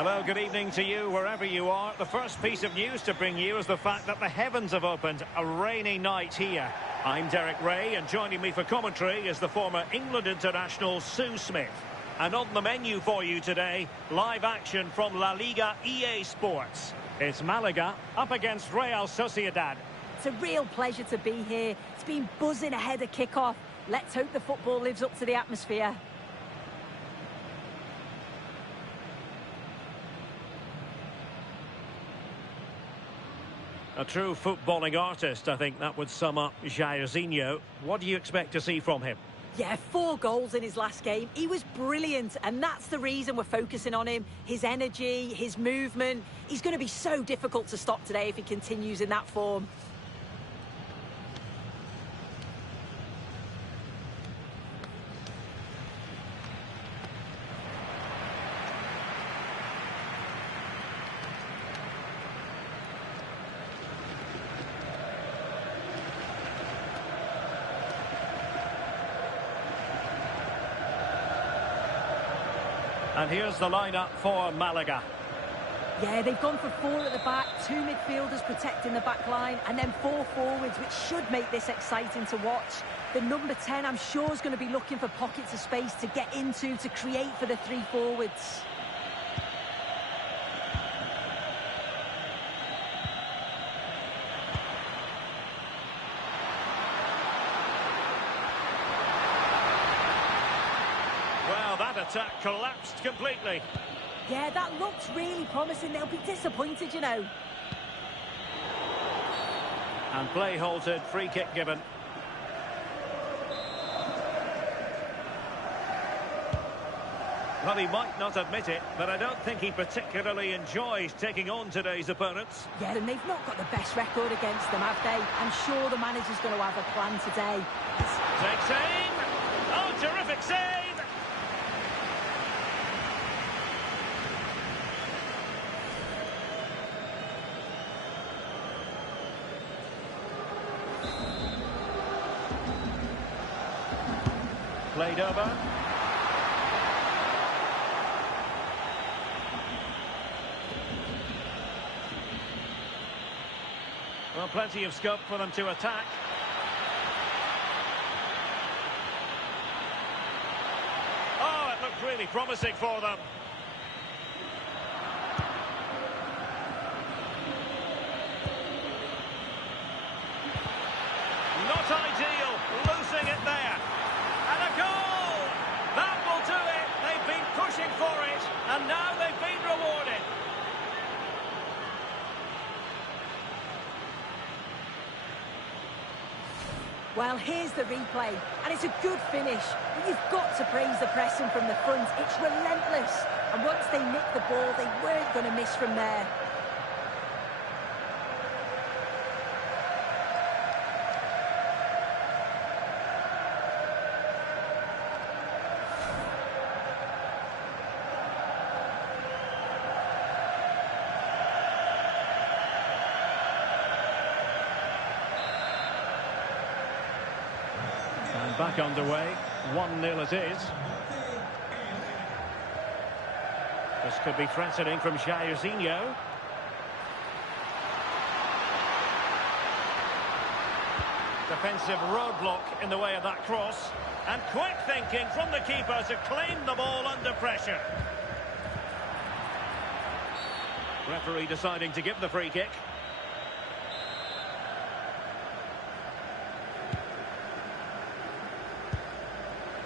Hello, good evening to you wherever you are. The first piece of news to bring you is the fact that the heavens have opened. A rainy night here. I'm Derek Ray, and joining me for commentary is the former England international Sue Smith. And on the menu for you today, live action from La Liga EA Sports. It's Malaga up against Real Sociedad. It's a real pleasure to be here. It's been buzzing ahead of kick-off. Let's hope the football lives up to the atmosphere. A true footballing artist, I think that would sum up Jairzinho. What do you expect to see from him? Yeah, 4 goals in his last game. He was brilliant, and that's the reason we're focusing on him. His energy, his movement. He's going to be so difficult to stop today if he continues in that form. And here's the lineup for Malaga. Yeah, they've gone for 4 at the back, 2 midfielders protecting the back line, and then 4 forwards, which should make this exciting to watch. The number 10, I'm sure, is going to be looking for pockets of space to get into, to create for the 3 forwards. That attack collapsed completely. Yeah, that looks really promising. They'll be disappointed, you know. And play halted, free kick given. Well, he might not admit it, but I don't think he particularly enjoys taking on today's opponents. Yeah, and they've not got the best record against them, have they? I'm sure the manager's going to have a plan today. Takes aim. Oh, terrific save! Played over. Well, plenty of scope for them to attack. Oh, it looked really promising for them. Not ideal, losing it there. And a goal! That will do it. They've been pushing for it, and now they've been rewarded. Well, here's the replay, and it's a good finish. But you've got to praise the pressing from the front. It's relentless. And once they nicked the ball, they weren't going to miss from there. Back underway, 1-0 it is. This could be threatening from Jairzinho. Defensive roadblock in the way of that cross. And quick thinking from the keeper to claim the ball under pressure. Referee deciding to give the free kick.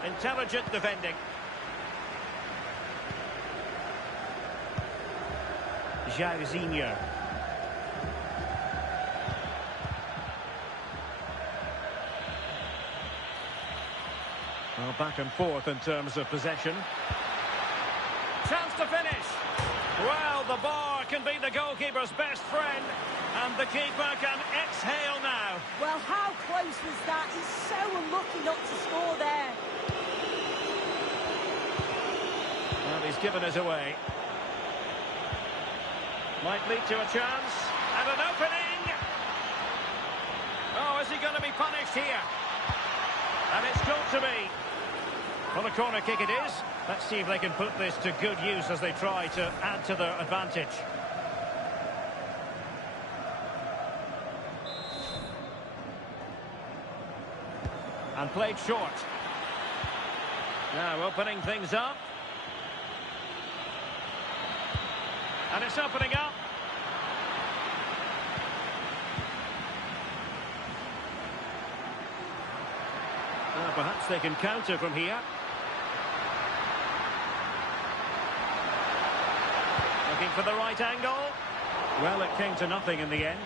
Intelligent defending. Jairzinho. Well, back and forth in terms of possession. Chance to finish. Well, the bar can be the goalkeeper's best friend, and the keeper can exhale now. Well, how close was that? He's so unlucky not to score there. Well, he's given us away. Might lead to a chance. And an opening. Oh, is he going to be punished here? And it's got to be. Well, a corner kick it is. Let's see if they can put this to good use as they try to add to their advantage. And played short. Now opening things up. And it's opening up. Well, perhaps they can counter from here. Looking for the right angle. Well, it came to nothing in the end.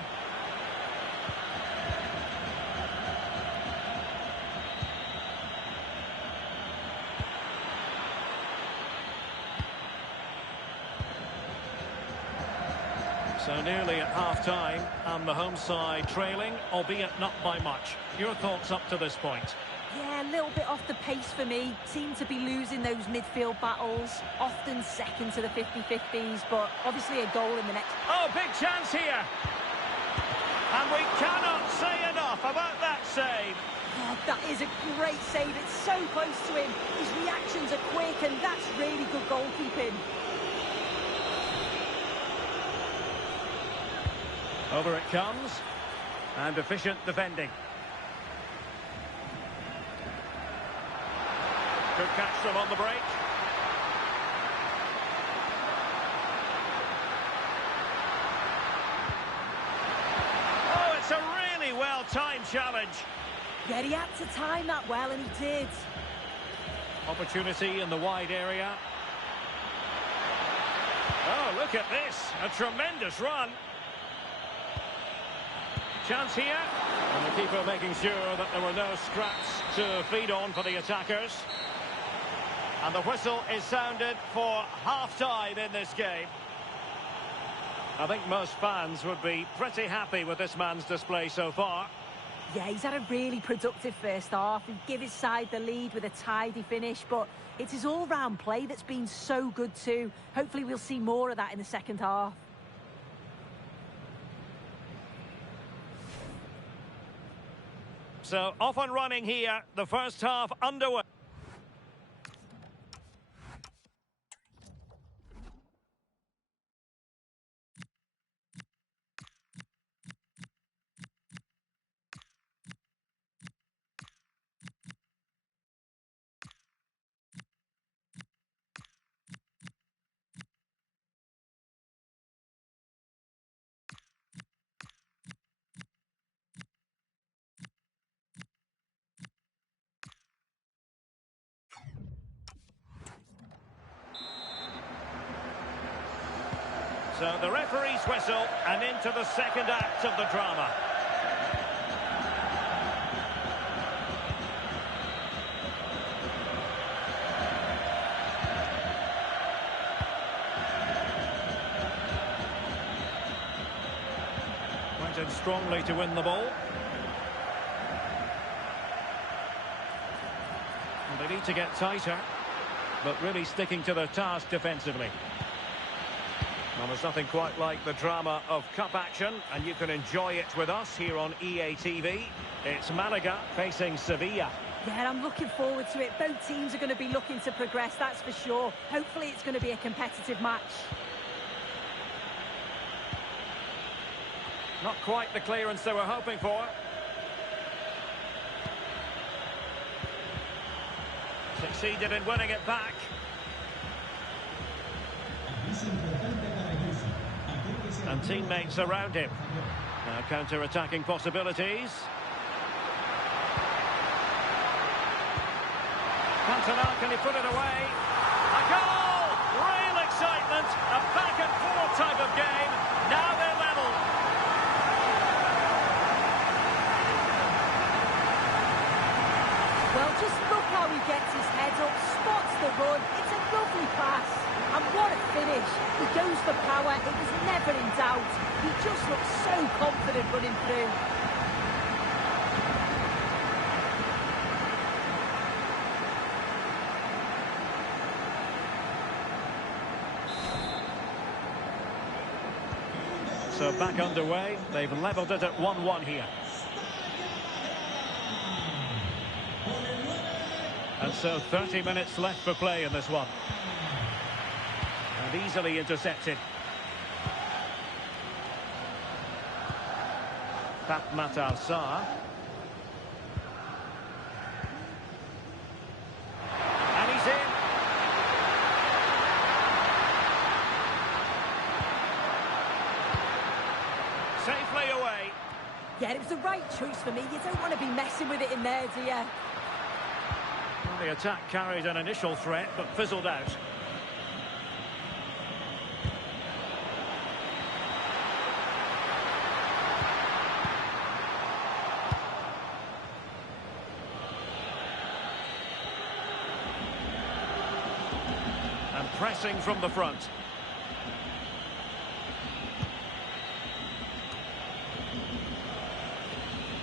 So nearly at half-time, and the home side trailing, albeit not by much. Your thoughts up to this point? Yeah, a little bit off the pace for me. Seem to be losing those midfield battles, often second to the 50-50s, but obviously a goal in the next... Oh, big chance here! And we cannot say enough about that save. Oh, that is a great save. It's so close to him. His reactions are quick, and that's really good goalkeeping. Over it comes, and efficient defending. Good catch from on the break. Oh, it's a really well-timed challenge. Yeah, he had to time that well, and he did. Opportunity in the wide area. Oh, look at this. A tremendous run. Chance here, and the keeper making sure that there were no scraps to feed on for the attackers. And the whistle is sounded for half-time in this game. I think most fans would be pretty happy with this man's display so far. Yeah, he's had a really productive first half. He gave his side the lead with a tidy finish, but it's his all-round play that's been so good too. Hopefully we'll see more of that in the second half. So, off and running here, the first half underway. So the referee's whistle, and into the second act of the drama. Went in strongly to win the ball. And they need to get tighter, but really sticking to their task defensively. Well, there's nothing quite like the drama of cup action, and you can enjoy it with us here on EA TV. It's Malaga facing Sevilla. Yeah, I'm looking forward to it. Both teams are going to be looking to progress, that's for sure. Hopefully it's going to be a competitive match. Not quite the clearance they were hoping for. Succeeded in winning it back. And teammates around him. Now counter-attacking possibilities. Cantona, can he put it away? A goal! Real excitement. A back-and-forth type of game. Now they're level. Well, just look how he gets his head up, spots the run. It's a lovely pass. And what a finish. He goes for power. It was never in doubt. He just looks so confident running through. So back underway. They've levelled it at 1-1 here. And So 30 minutes left for play in this one. And easily intercepted. Matar Sarr. And he's in. Safely away. Yeah, it was the right choice for me. You don't want to be messing with it in there, do you? Well, the attack carried an initial threat, but fizzled out. And pressing from the front.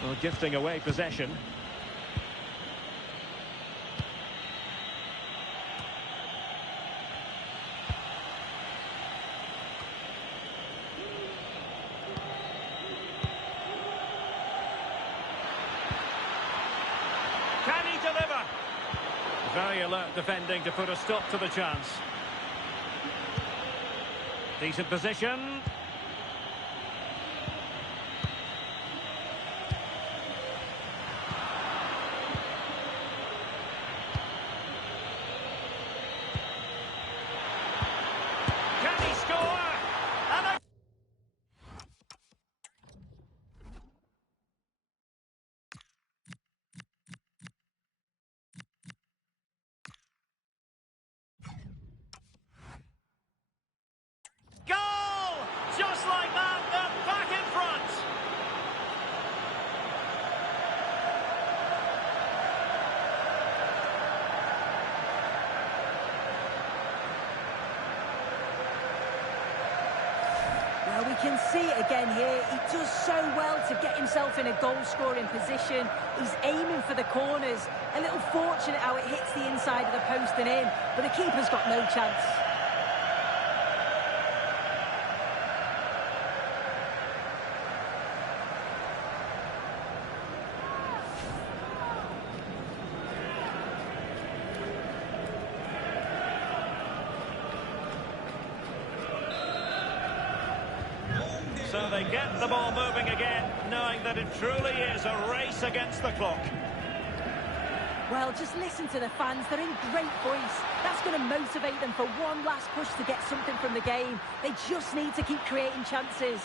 Well, gifting away possession. Can he deliver? Very alert defending to put a stop to the chance. Decent position. Can he score? And a... Goal! Just like that, they're back in front. Well, we can see it again here. He does so well to get himself in a goal-scoring position. He's aiming for the corners. A little fortunate how it hits the inside of the post and in, but the keeper's got no chance. So they get the ball moving again, knowing that it truly is a race against the clock. Well, just listen to the fans. They're in great voice. That's going to motivate them for one last push to get something from the game. They just need to keep creating chances.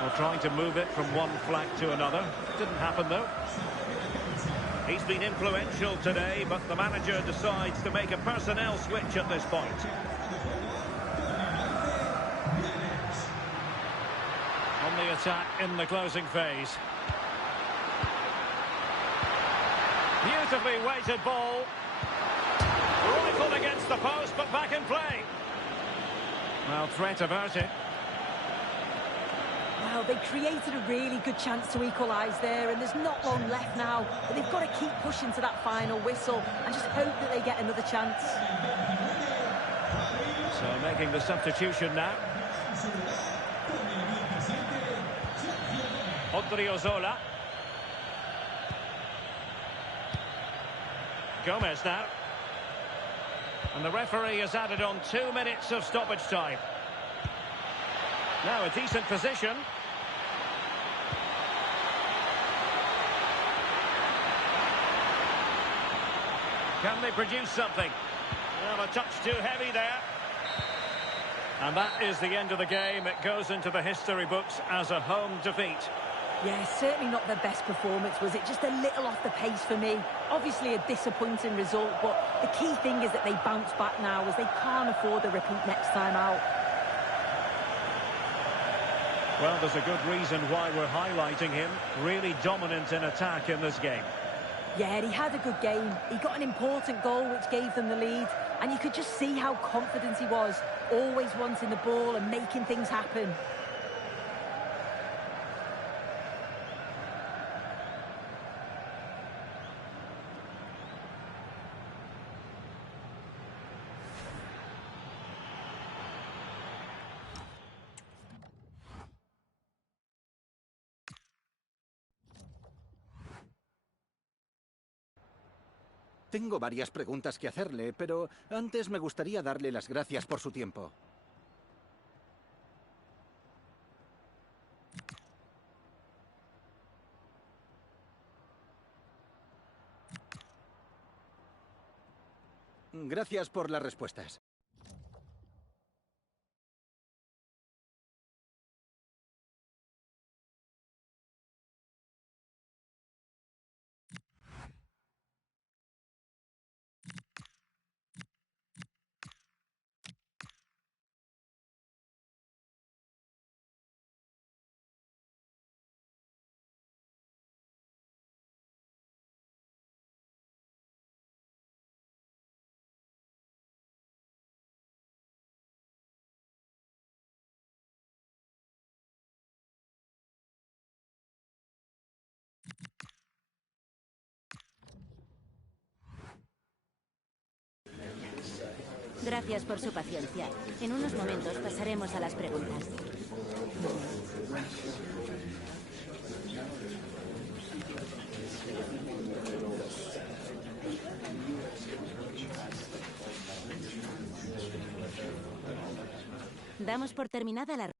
Well, trying to move it from one flank to another. Didn't happen, though. He's been influential today, but the manager decides to make a personnel switch at this point. On the attack in the closing phase. Beautifully weighted ball. Rifled against the post, but back in play. Well, threat averted. Well, they created a really good chance to equalise there, and there's not long left now. But they've got to keep pushing to that final whistle and just hope that they get another chance. So making the substitution now. Odriozola. Gomez now. And the referee has added on 2 minutes of stoppage time. Now a decent position. Can they produce something? Well, a touch too heavy there. And that is the end of the game. It goes into the history books as a home defeat. Yeah, certainly not their best performance, was it? Just a little off the pace for me. Obviously a disappointing result, but the key thing is that they bounce back now, as they can't afford a repeat next time out. Well, there's a good reason why we're highlighting him. Really dominant in attack in this game. Yeah, he had a good game. He got an important goal which gave them the lead, and you could just see how confident he was, always wanting the ball and making things happen. Tengo varias preguntas que hacerle, pero antes me gustaría darle las gracias por su tiempo. Gracias por las respuestas. Gracias por su paciencia. En unos momentos pasaremos a las preguntas. Damos por terminada la...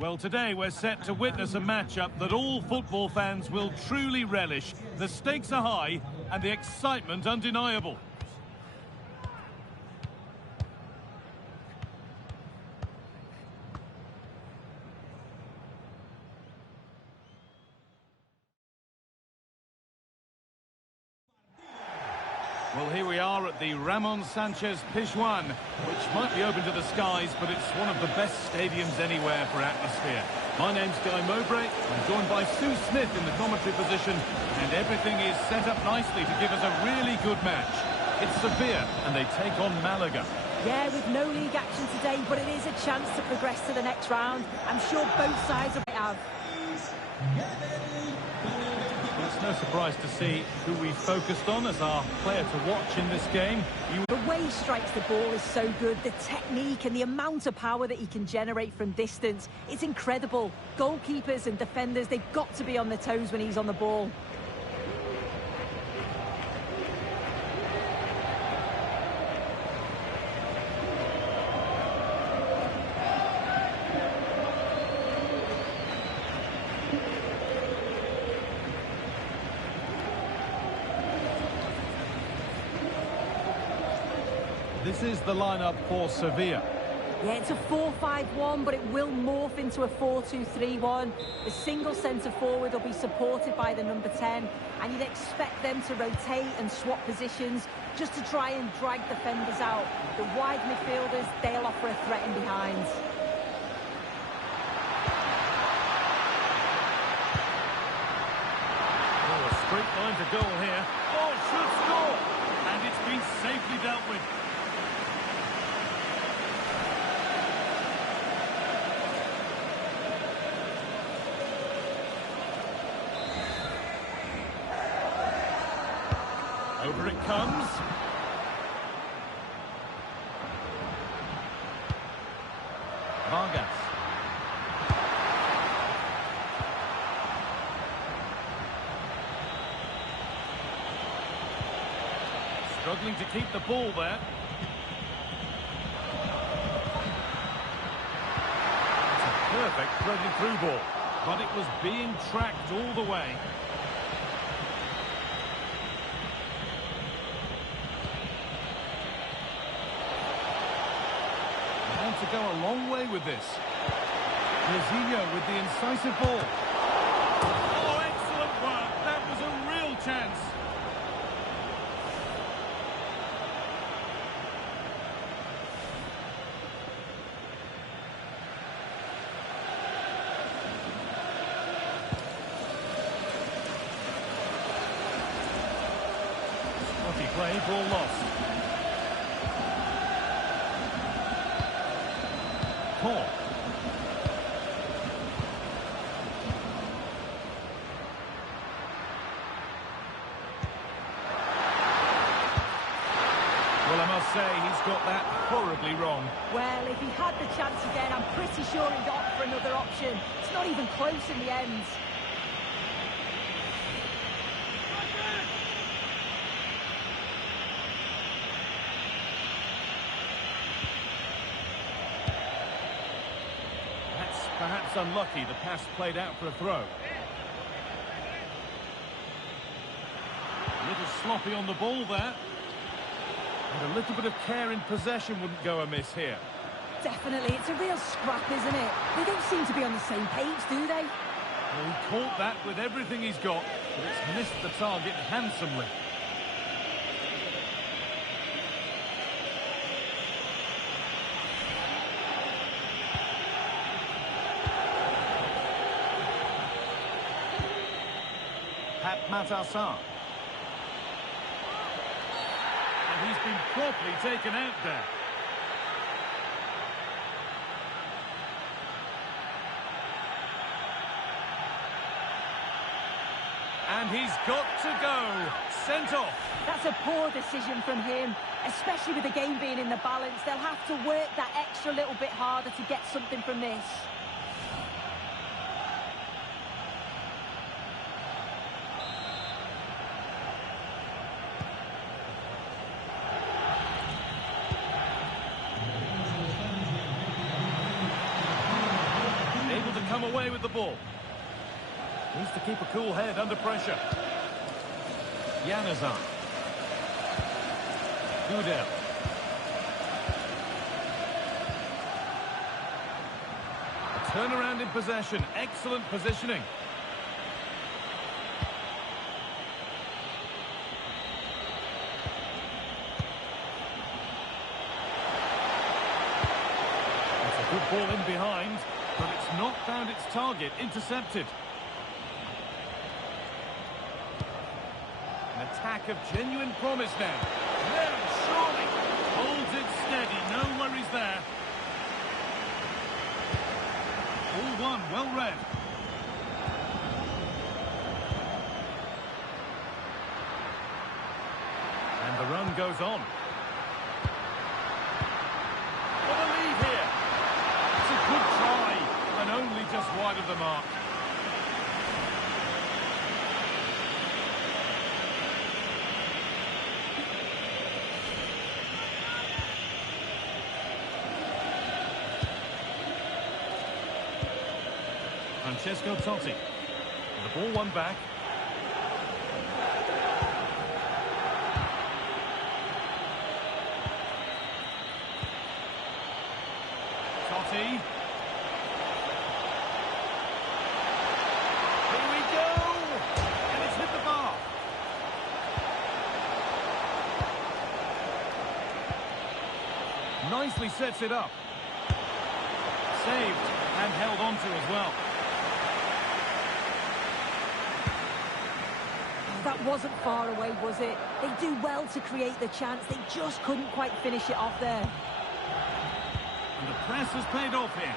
Well, today we're set to witness a matchup that all football fans will truly relish. The stakes are high and the excitement undeniable. Well, here we are at the Ramon Sanchez Pizjuan, which might be open to the skies, but it's one of the best stadiums anywhere for atmosphere. My name's Guy Mowbray. I'm joined by Sue Smith in the commentary position, and everything is set up nicely to give us a really good match. It's Sevilla, and they take on Malaga. Yeah, with no league action today, but it is a chance to progress to the next round. I'm sure both sides will have. It's no surprise to see who we focused on as our player to watch in this game. The way he strikes the ball is so good. The technique and the amount of power that he can generate from distance, it's incredible. Goalkeepers and defenders, they've got to be on their toes when he's on the ball. This is the lineup for Sevilla. Yeah, it's a 4-5-1, but it will morph into a 4-2-3-1. The single centre-forward will be supported by the number 10, and you'd expect them to rotate and swap positions just to try and drag defenders out. The wide midfielders, they'll offer a threat in behind. Oh, a straight line to goal here. Oh, should score! And it's been safely dealt with. Over it comes. Vargas. Struggling to keep the ball there. perfect threaded through ball, but it was being tracked all the way. They want to go a long way with this. Brazilio with the incisive ball. Oh, excellent work. That was a real chance. Spotty play, ball lost. Paul. Well, I must say, he's got that horribly wrong. Well, if he had the chance again, I'm pretty sure he'd opt for another option. It's not even close in the end. That's perhaps unlucky. The pass played out for a throw. A little sloppy on the ball there. And a little bit of care in possession wouldn't go amiss here. Definitely, it's a real scrap, isn't it? They don't seem to be on the same page, do they? Well, he caught that with everything he's got, but it's missed the target handsomely. Pat Matassar. He's been properly taken out there. And he's got to go. Sent off. That's a poor decision from him, especially with the game being in the balance. They'll have to work that extra little bit harder to get something from this. Come away with the ball. Needs to keep a cool head under pressure. Yanazan. Gudel. A turnaround in possession. Excellent positioning. That's a good ball in behind. But it's not found its target. Intercepted. An attack of genuine promise now. Very surely. Holds it steady. No worries there. All one. Well read. And the run goes on. What a lead here. It's a good try. And only just wide of the mark. Francesco Totti. The ball won back. Totti. Nicely sets it up. Saved and held on to as well. That wasn't far away, was it? They do well to create the chance. They just couldn't quite finish it off there. And the press has paid off here.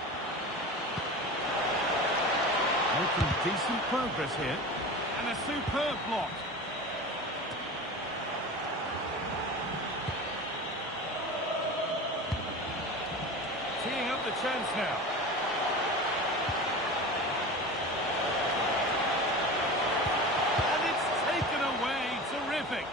Making decent progress here. And a superb block. Teeing up the chance now. And it's taken away. Terrific.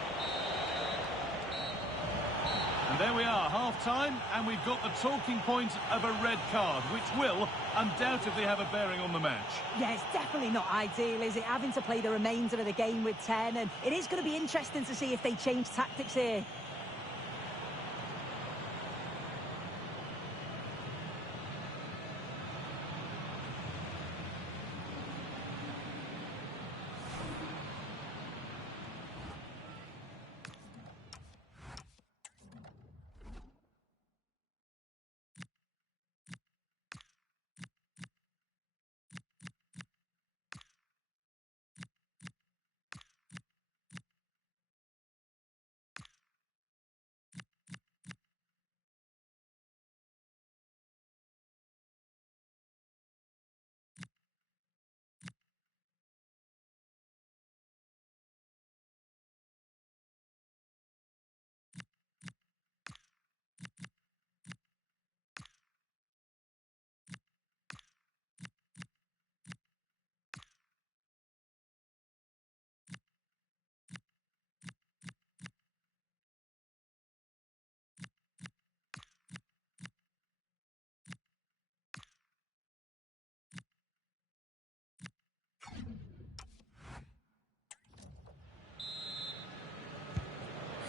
And there we are, half-time, and we've got the talking point of a red card, which will undoubtedly have a bearing on the match. Yeah, it's definitely not ideal, is it? Having to play the remainder of the game with 10, and it is going to be interesting to see if they change tactics here.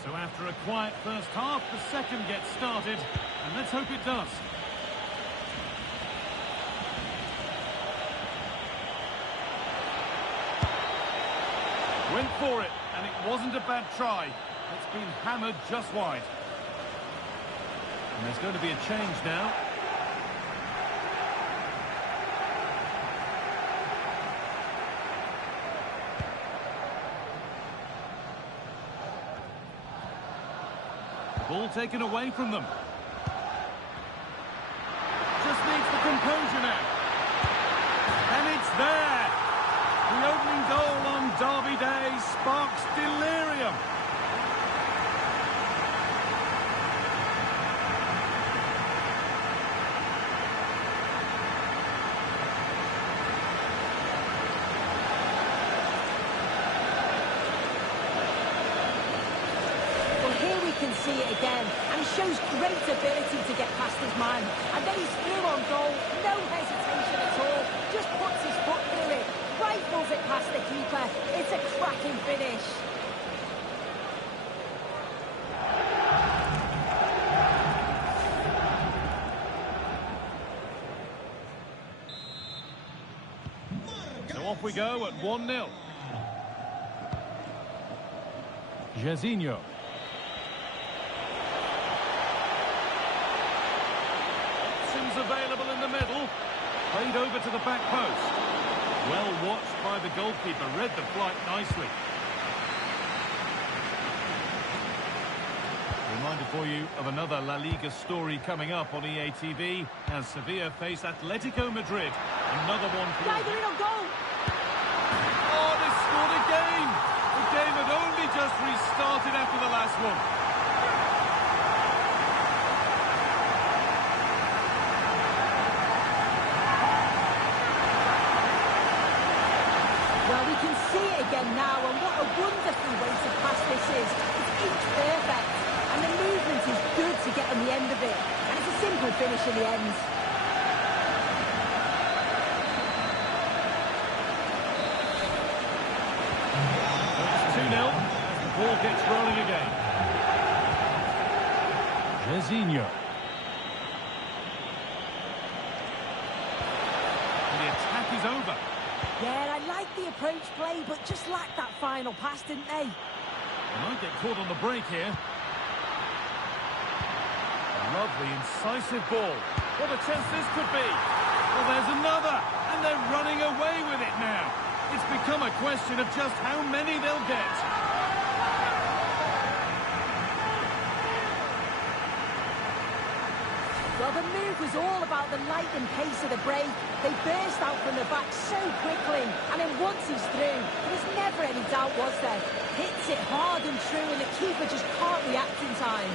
So after a quiet first half, the second gets started, and let's hope it does. Went for it, and it wasn't a bad try. It's been hammered just wide. And there's going to be a change now. Ball taken away from them. Just needs the composure now. And it's there. The opening goal on Derby Day sparks delirium. Can see it again, and he shows great ability to get past his man, and then he's through on goal, no hesitation at all, just puts his foot through it, rifles it past the keeper. It's a cracking finish. So off we go at 1-0. Jairzinho. Available in the middle, played over to the back post. Well watched by the goalkeeper, read the flight nicely. Reminder for you of another La Liga story coming up on EA TV as Sevilla face Atletico Madrid. Another one for you. On goal. Oh, they scored again! The game had only just restarted after the last one. Well, we can see it again now, and what a wonderful way to pass this is. It's each perfect, and the movement is good to get on the end of it, and it's a simple finish in the end. So it's 2-0 as the ball gets rolling again. Jairzinho. And the attack is over. Yeah, I like the approach play, but just lacked that final pass, didn't they? They might get caught on the break here. A lovely, incisive ball. What a chance this could be. Well, there's another, and they're running away with it now. It's become a question of just how many they'll get. Well, the move was all about the light and pace of the break. They burst out from the back so quickly, and then once he's through, there was never any doubt, was there? Hits it hard and true, and the keeper just can't react in time.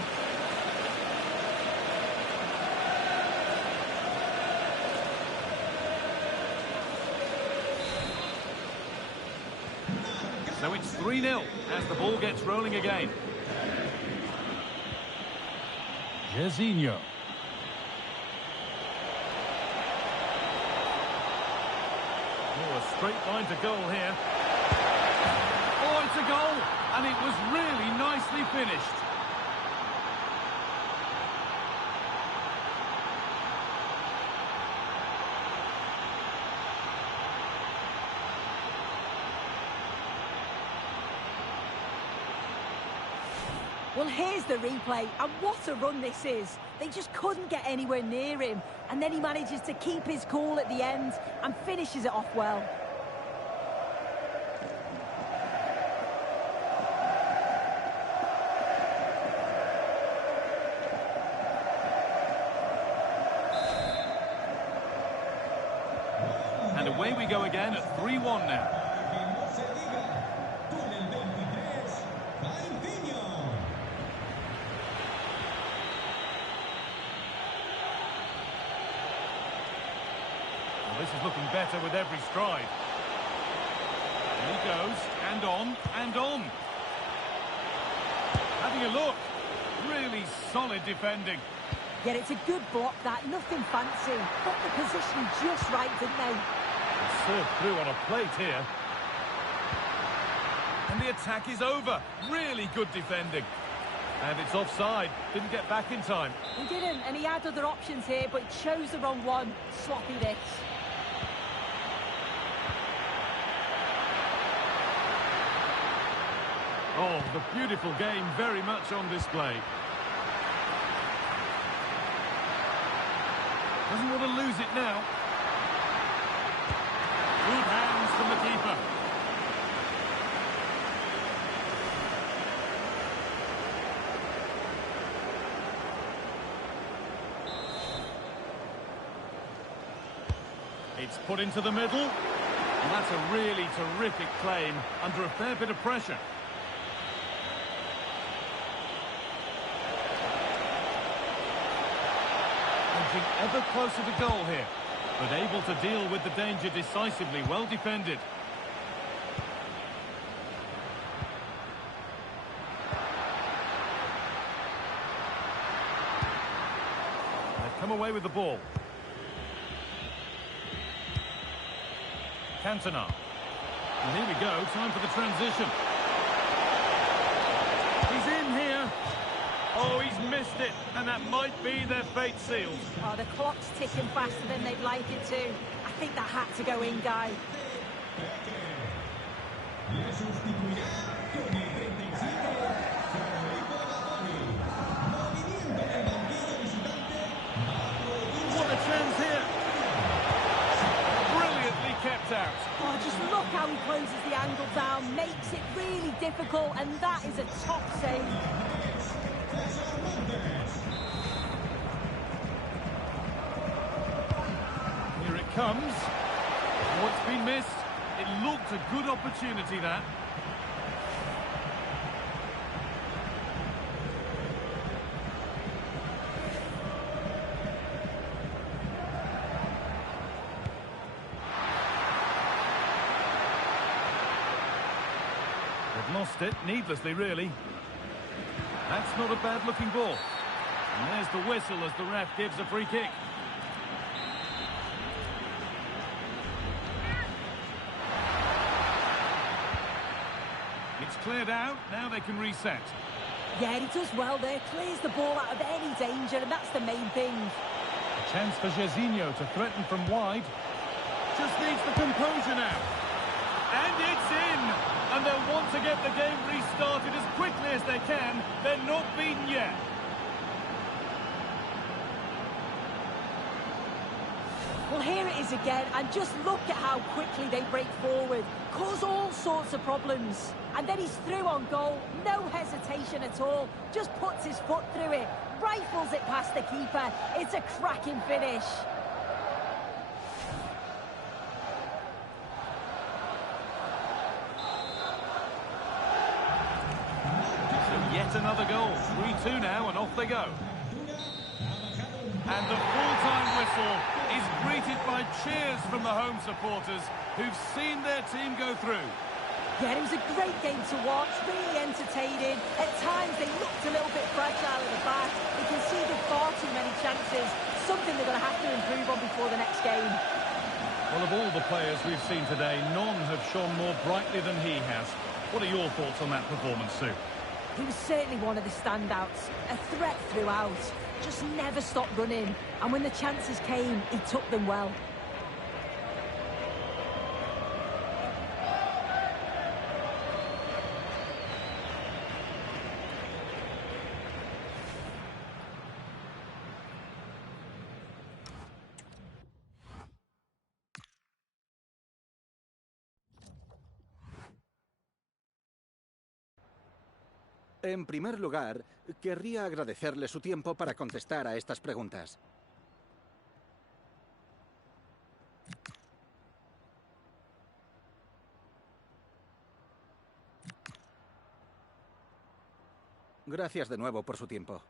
So it's 3-0 as the ball gets rolling again. Jorginho. Oh, a straight line to goal here. Oh, it's a goal, and it was really nicely finished. Well, here's the replay, and what a run this is. They just couldn't get anywhere near him, and then he manages to keep his cool at the end and finishes it off well. And away we go again at 3-1 now. This is looking better with every stride. And he goes, and on, and on. Having a look. Really solid defending. Yeah, it's a good block, that. Nothing fancy. Got the position just right, didn't they? Served through on a plate here. And the attack is over. Really good defending. And it's offside. Didn't get back in time. He didn't, and he had other options here, but he chose the wrong one. Sloppy this. Oh, the beautiful game very much on display. Doesn't want to lose it now. Good hands from the keeper. It's put into the middle. And that's a really terrific claim under a fair bit of pressure. Ever closer to goal here, but able to deal with the danger decisively. Well defended. They've come away with the ball. Cantona. And here we go, time for the transition. He's in here. Oh, he's missed it, and that might be their fate sealed. Oh, the clock's ticking faster than they'd like it to. I think that had to go in, Guy. What a chance here. Brilliantly kept out. Oh, just look how he closes the angle down, makes it really difficult, and that is a top save. Here it comes. Oh, it's been missed. It looked a good opportunity, that. They've lost it, needlessly, really. That's not a bad-looking ball. And there's the whistle as the ref gives a free kick. It's cleared out, now they can reset. Yeah, he does well there, clears the ball out of any danger, and that's the main thing. A chance for Jorginho to threaten from wide. Just needs the composure now. And it's in! And they'll want to get the game restarted as quickly as they can. They're not beaten yet. Well, here it is again, and just look at how quickly they break forward. Cause all sorts of problems. And then he's through on goal, no hesitation at all. Just puts his foot through it, rifles it past the keeper. It's a cracking finish. Yet another goal. 3-2 now, and off they go. And the full-time whistle is greeted by cheers from the home supporters who've seen their team go through. Yeah, it was a great game to watch, really entertaining. At times they looked a little bit fragile at the back. They conceded far too many chances, something they're going to have to improve on before the next game. Well, of all the players we've seen today, none have shone more brightly than he has. What are your thoughts on that performance, Sue? He was certainly one of the standouts, a threat throughout, just never stopped running, and when the chances came, he took them well. En primer lugar, querría agradecerle su tiempo para contestar a estas preguntas. Gracias de nuevo por su tiempo.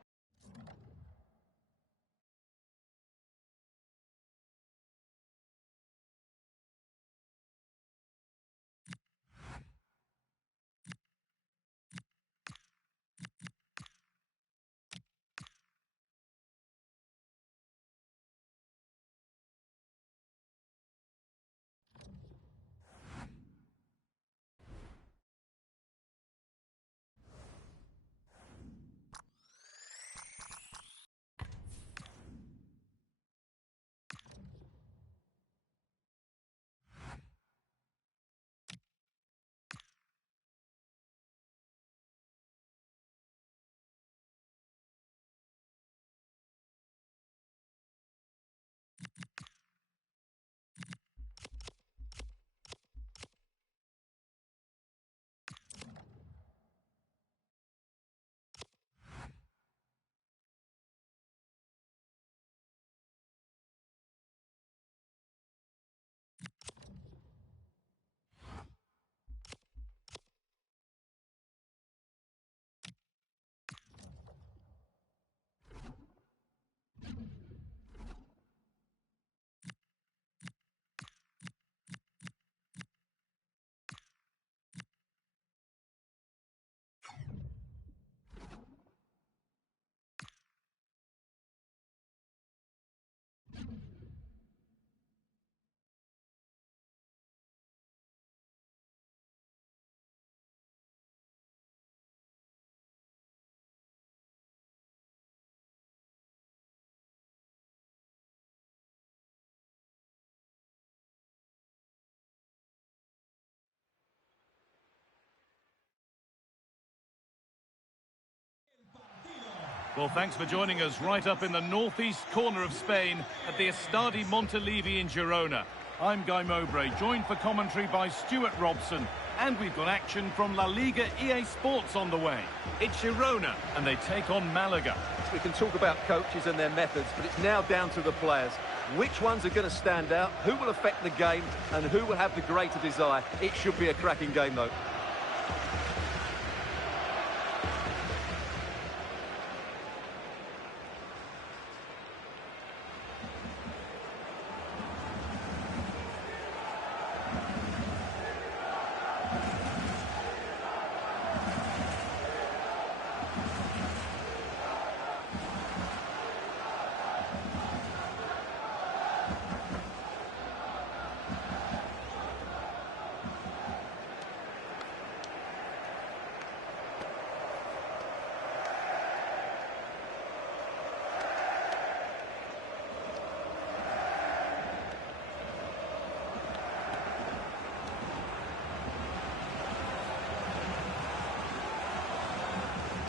Well, thanks for joining us right up in the northeast corner of Spain at the Estadi Montilivi in Girona. I'm Guy Mowbray, joined for commentary by Stuart Robson. And we've got action from La Liga EA Sports on the way. It's Girona, and they take on Malaga. We can talk about coaches and their methods, but it's now down to the players. Which ones are going to stand out, who will affect the game, and who will have the greater desire? It should be a cracking game, though.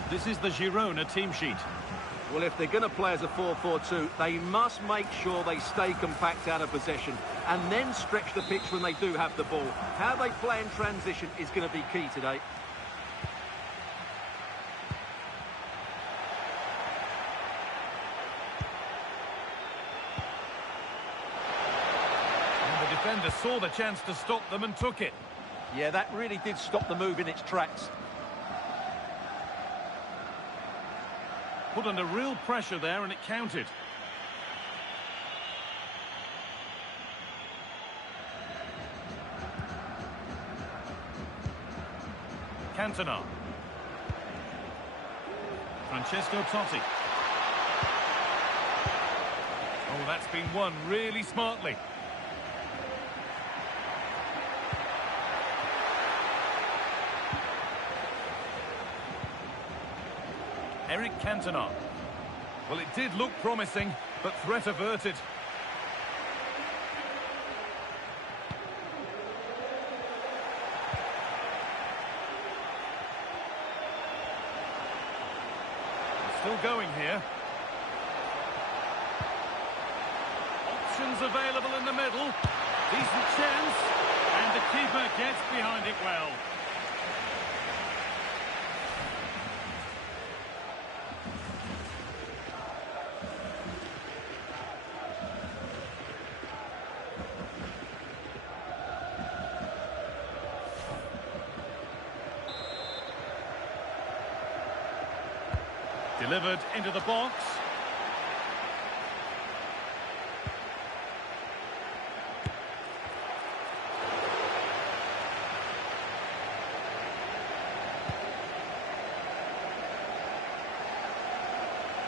This is the Girona team sheet. Well, if they're going to play as a 4-4-2, they must make sure they stay compact out of possession and then stretch the pitch when they do have the ball. How they play in transition is going to be key today. And the defender saw the chance to stop them and took it. Yeah, that really did stop the move in its tracks. Put under real pressure there, and it counted. Cantona. Francesco Totti. Oh, that's been won really smartly. Eric Cantona. Well, it did look promising, but threat averted. Still going here. Options available in the middle. Decent chance. And the keeper gets behind it well. Delivered into the box.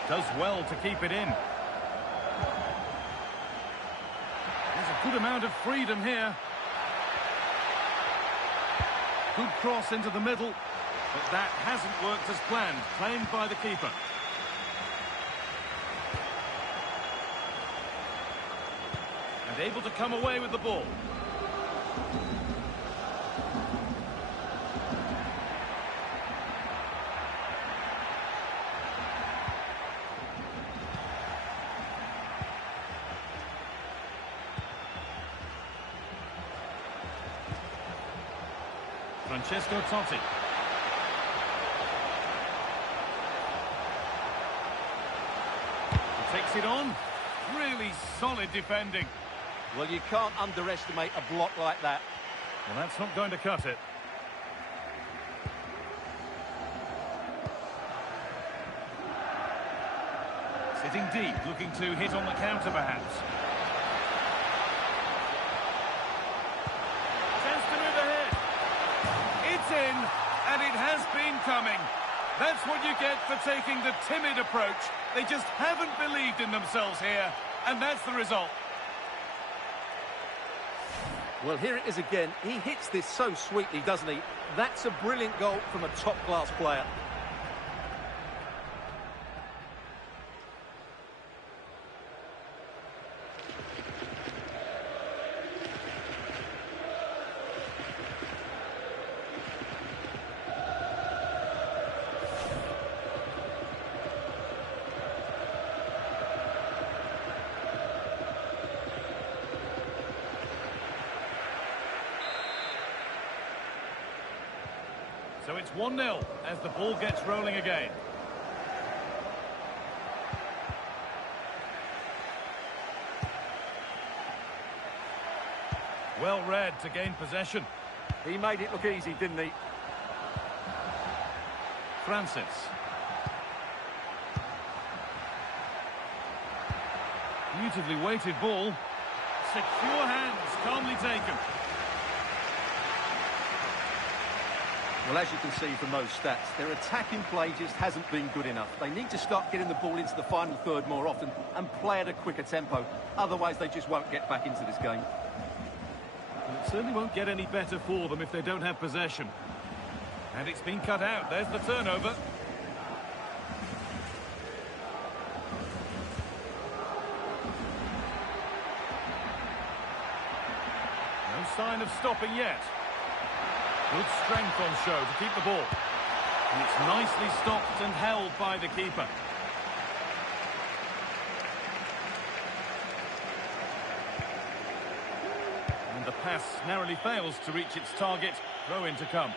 Does well to keep it in. There's a good amount of freedom here. Good cross into the middle. But that hasn't worked as planned, claimed by the keeper. And able to come away with the ball. Francesco Totti. Takes it on. Really solid defending. Well, you can't underestimate a block like that. Well, that's not going to cut it. Sitting deep, looking to hit on the counter, perhaps. Chance to move ahead. It's in, and it has been coming. That's what you get for taking the timid approach. They just haven't believed in themselves here, and that's the result. Well, here it is again. He hits this so sweetly, doesn't he? That's a brilliant goal from a top-class player. So it's 1-0 as the ball gets rolling again. Well read to gain possession. He made it look easy, didn't he? Francis. Beautifully weighted ball. Secure hands, calmly taken. Well, as you can see from those stats, their attacking play just hasn't been good enough. They need to start getting the ball into the final third more often and play at a quicker tempo. Otherwise, they just won't get back into this game. Well, it certainly won't get any better for them if they don't have possession. And it's been cut out. There's the turnover. No sign of stopping yet. Good strength on show to keep the ball. And it's nicely stopped and held by the keeper. And the pass narrowly fails to reach its target. Throw in to come.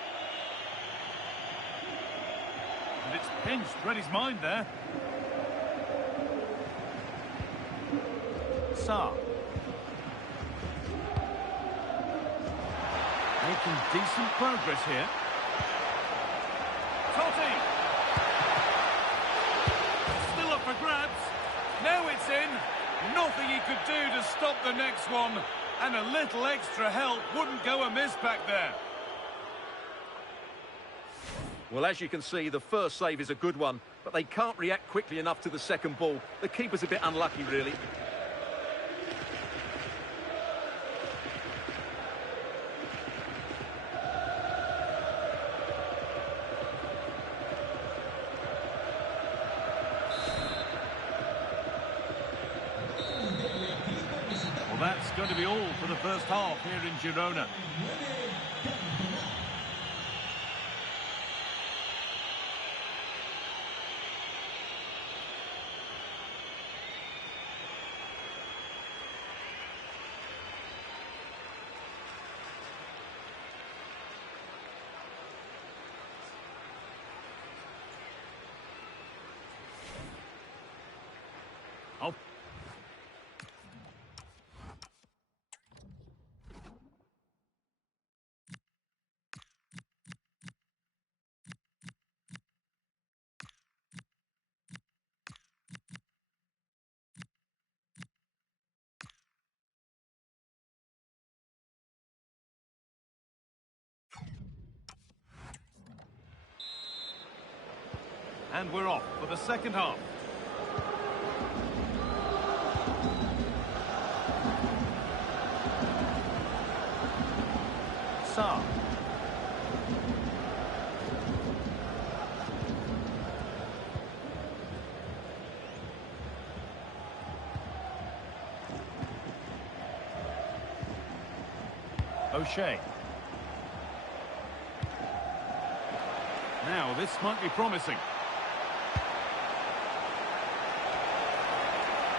And it's pinched. Read his mind there. Sarr. Making decent progress here. Totti! Still up for grabs. Now it's in. Nothing he could do to stop the next one. And a little extra help wouldn't go amiss back there. Well, as you can see, the first save is a good one, but they can't react quickly enough to the second ball. The keeper's a bit unlucky, really. Well, that's going to be all for the first half here in Girona. Oh. And we're off for the second half. Sa. O'Shea. Now, this might be promising.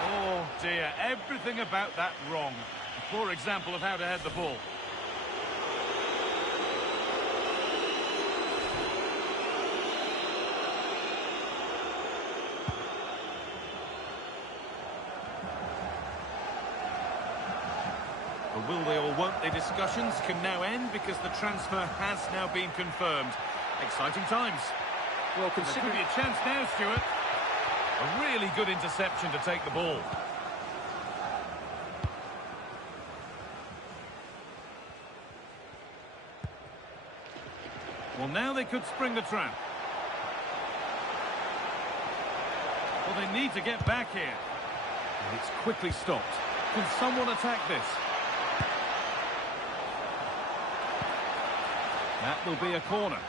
Oh dear, everything about that wrong. A poor example of how to head the ball. The will they or won't they discussions can now end because the transfer has now been confirmed. Exciting times. Well, There could be a chance now, Stuart. A really good interception to take the ball. Well, now they could spring the trap. Well, they need to get back here. And it's quickly stopped. Can someone attack this? That will be a corner.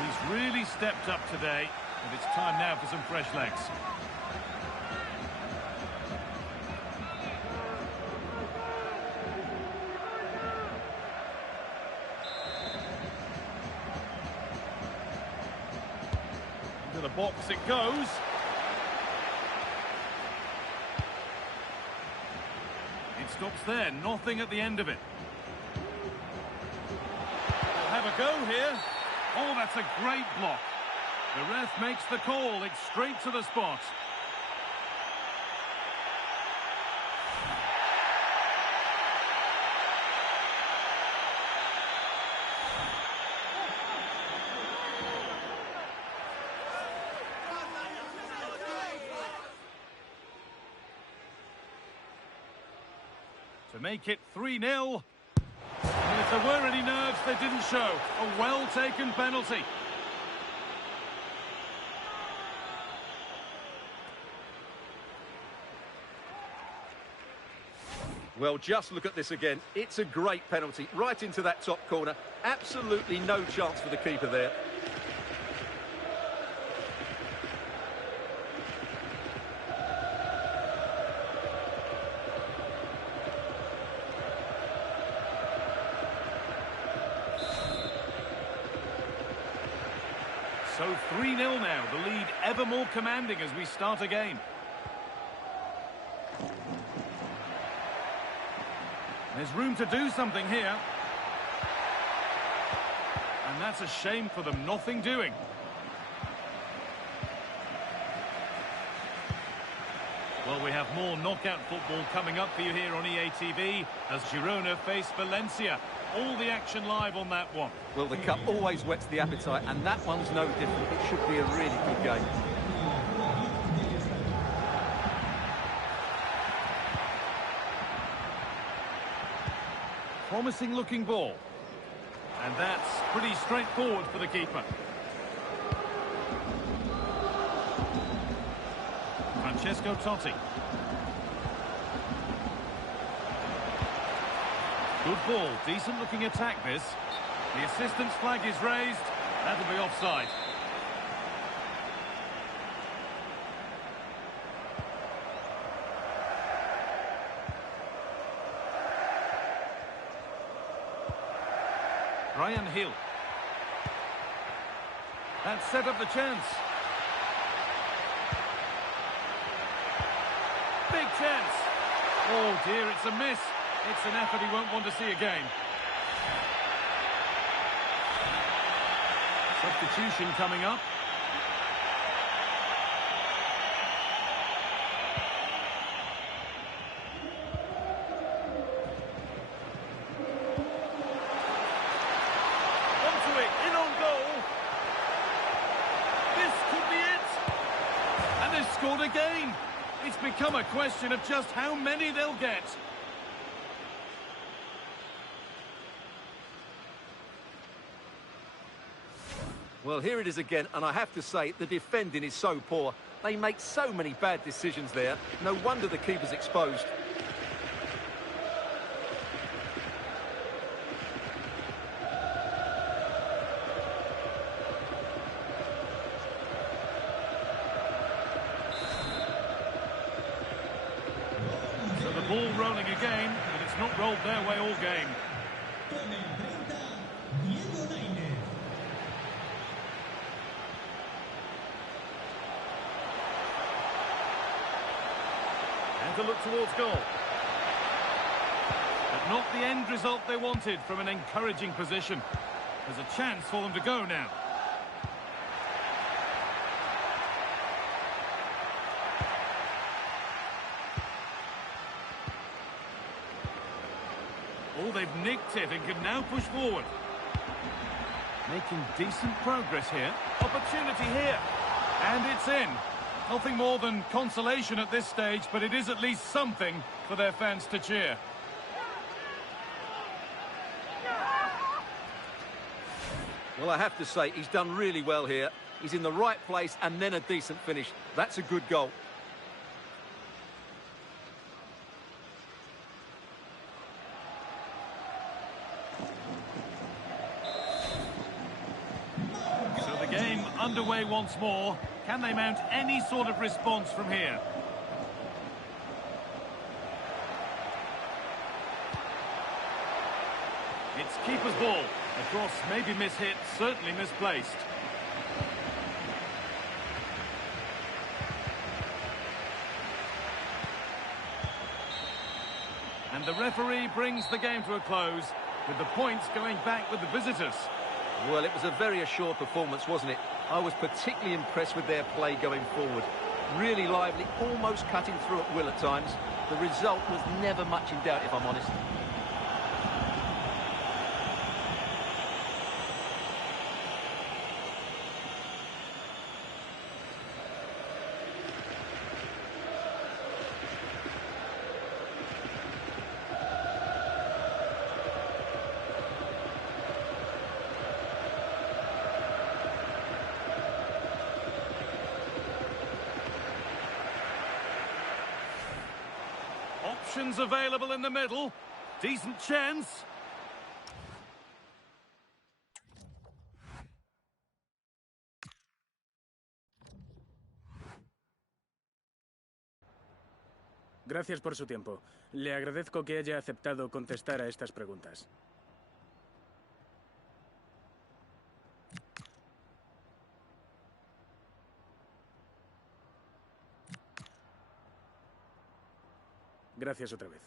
He's really stepped up today, and it's time now for some fresh legs. Into the box it goes. It stops there, nothing at the end of it. They'll have a go here. Oh, that's a great block. The ref makes the call. It's straight to the spot. To make it 3-0. And if there were any nerves, they didn't show. A well-taken penalty. Well, just look at this again. It's a great penalty, right into that top corner. Absolutely no chance for the keeper there. So 3-0 now, the lead ever more commanding as we start again. There's room to do something here. And that's a shame for them, nothing doing. Well, we have more knockout football coming up for you here on EA TV as Girona face Valencia. All the action live on that one. Well, the cup always whets the appetite, and that one's no different. It should be a really good game. Promising looking ball. And that's pretty straightforward for the keeper. Francesco Totti. Good ball, decent looking attack this. The assistant's flag is raised. That'll be offside. Brian Hill. That set up the chance. Big chance. Oh dear, it's a miss. It's an effort he won't want to see again. Substitution coming up. Onto it, in on goal. This could be it. And they've scored again. It's become a question of just how many they'll get. Well, here it is again, and I have to say, the defending is so poor. They make so many bad decisions there. No wonder the keeper's exposed. So the ball rolling again, but it's not rolled their way all game. To look towards goal. But not the end result they wanted from an encouraging position. There's a chance for them to go now. Oh, they've nicked it and can now push forward. Making decent progress here. Opportunity here. And it's in. Nothing more than consolation at this stage, but it is at least something for their fans to cheer. Well, I have to say, he's done really well here. He's in the right place and then a decent finish. That's a good goal. So the game underway once more. Can they mount any sort of response from here? It's keeper's ball. A cross maybe mishit, certainly misplaced. And the referee brings the game to a close, with the points going back with the visitors. Well, it was a very assured performance, wasn't it? I was particularly impressed with their play going forward. Really lively, almost cutting through at will at times. The result was never much in doubt, if I'm honest. Options available in the middle. Decent chance. Gracias por su tiempo. Le agradezco que haya aceptado contestar a estas preguntas. Gracias otra vez.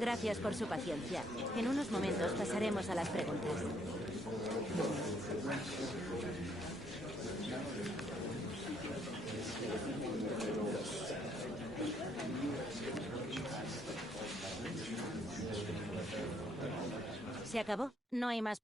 Gracias por su paciencia. En unos momentos pasaremos a las preguntas. ¿Se acabó? No hay más.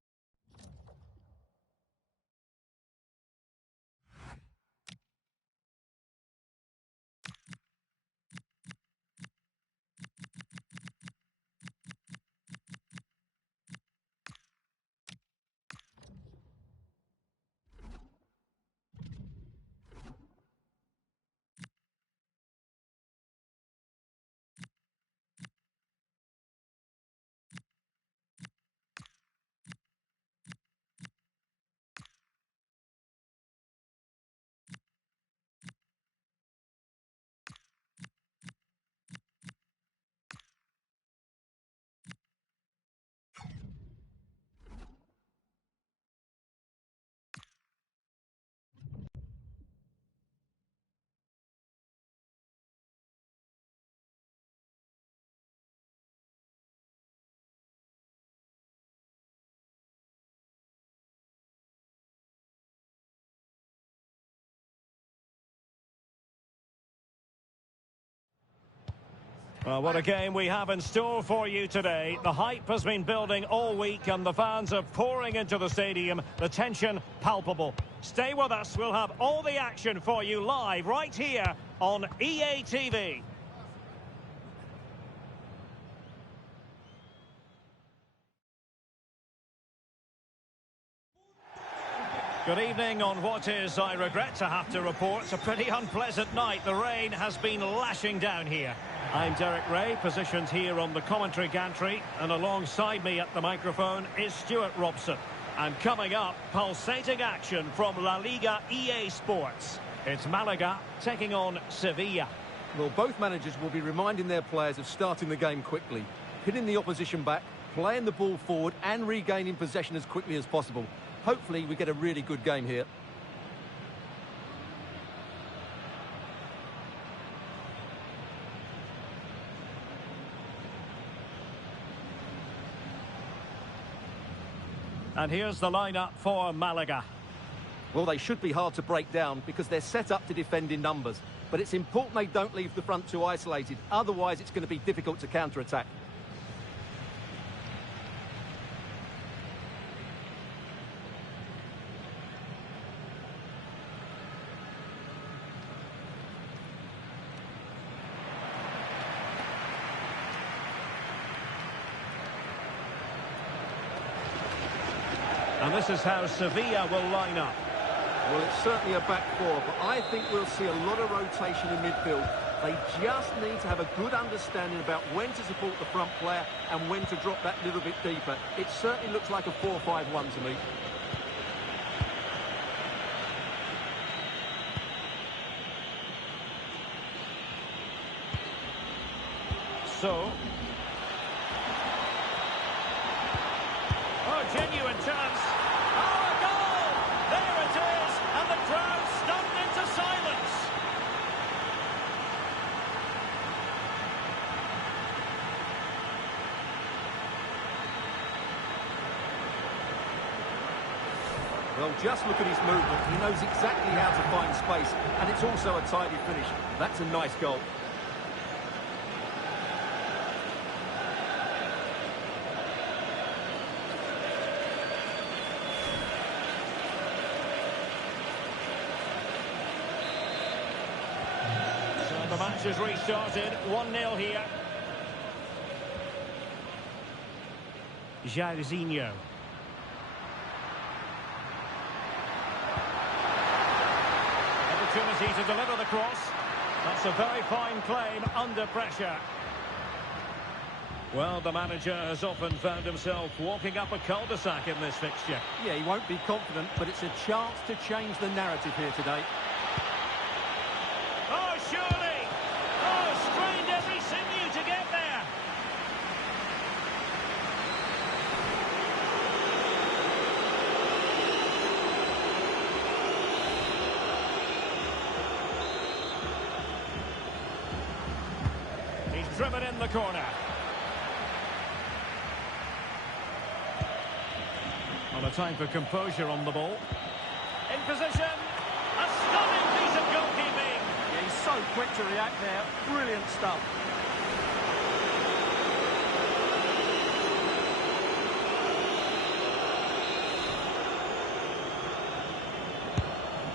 Well, what a game we have in store for you today. The hype has been building all week and the fans are pouring into the stadium. The tension palpable. Stay with us. We'll have all the action for you live right here on EA TV. Good evening on what is, I regret to have to report, a pretty unpleasant night. The rain has been lashing down here. I'm Derek Ray, positioned here on the commentary gantry, and alongside me at the microphone is Stuart Robson. And coming up, pulsating action from La Liga EA Sports. It's Malaga taking on Sevilla. Well, both managers will be reminding their players of starting the game quickly, hitting the opposition back, playing the ball forward and regaining possession as quickly as possible. Hopefully we get a really good game here. And here's the lineup for Malaga. Well, they should be hard to break down because they're set up to defend in numbers. But it's important they don't leave the front too isolated. Otherwise, it's going to be difficult to counter-attack. And this is how Sevilla will line up. Well, it's certainly a back four, but I think we'll see a lot of rotation in midfield. They just need to have a good understanding about when to support the front player and when to drop that little bit deeper. It certainly looks like a 4-5-1 to me. So. Oh, genuine chance. Oh, a goal! There it is, and the crowd stunned into silence. Well, just look at his movement. He knows exactly how to find space, and it's also a tidy finish. That's a nice goal. The match has restarted, 1-0 here. Jairzinho. Opportunity to deliver the cross. That's a very fine claim under pressure. Well, the manager has often found himself walking up a cul-de-sac in this fixture. Yeah, he won't be confident, but it's a chance to change the narrative here today. Oh, surely! Oh, strained every sinew to get there! He's driven in the corner. time for composure on the ball. In position. A stunning piece of goalkeeping. Yeah, he's so quick to react there. Brilliant stuff.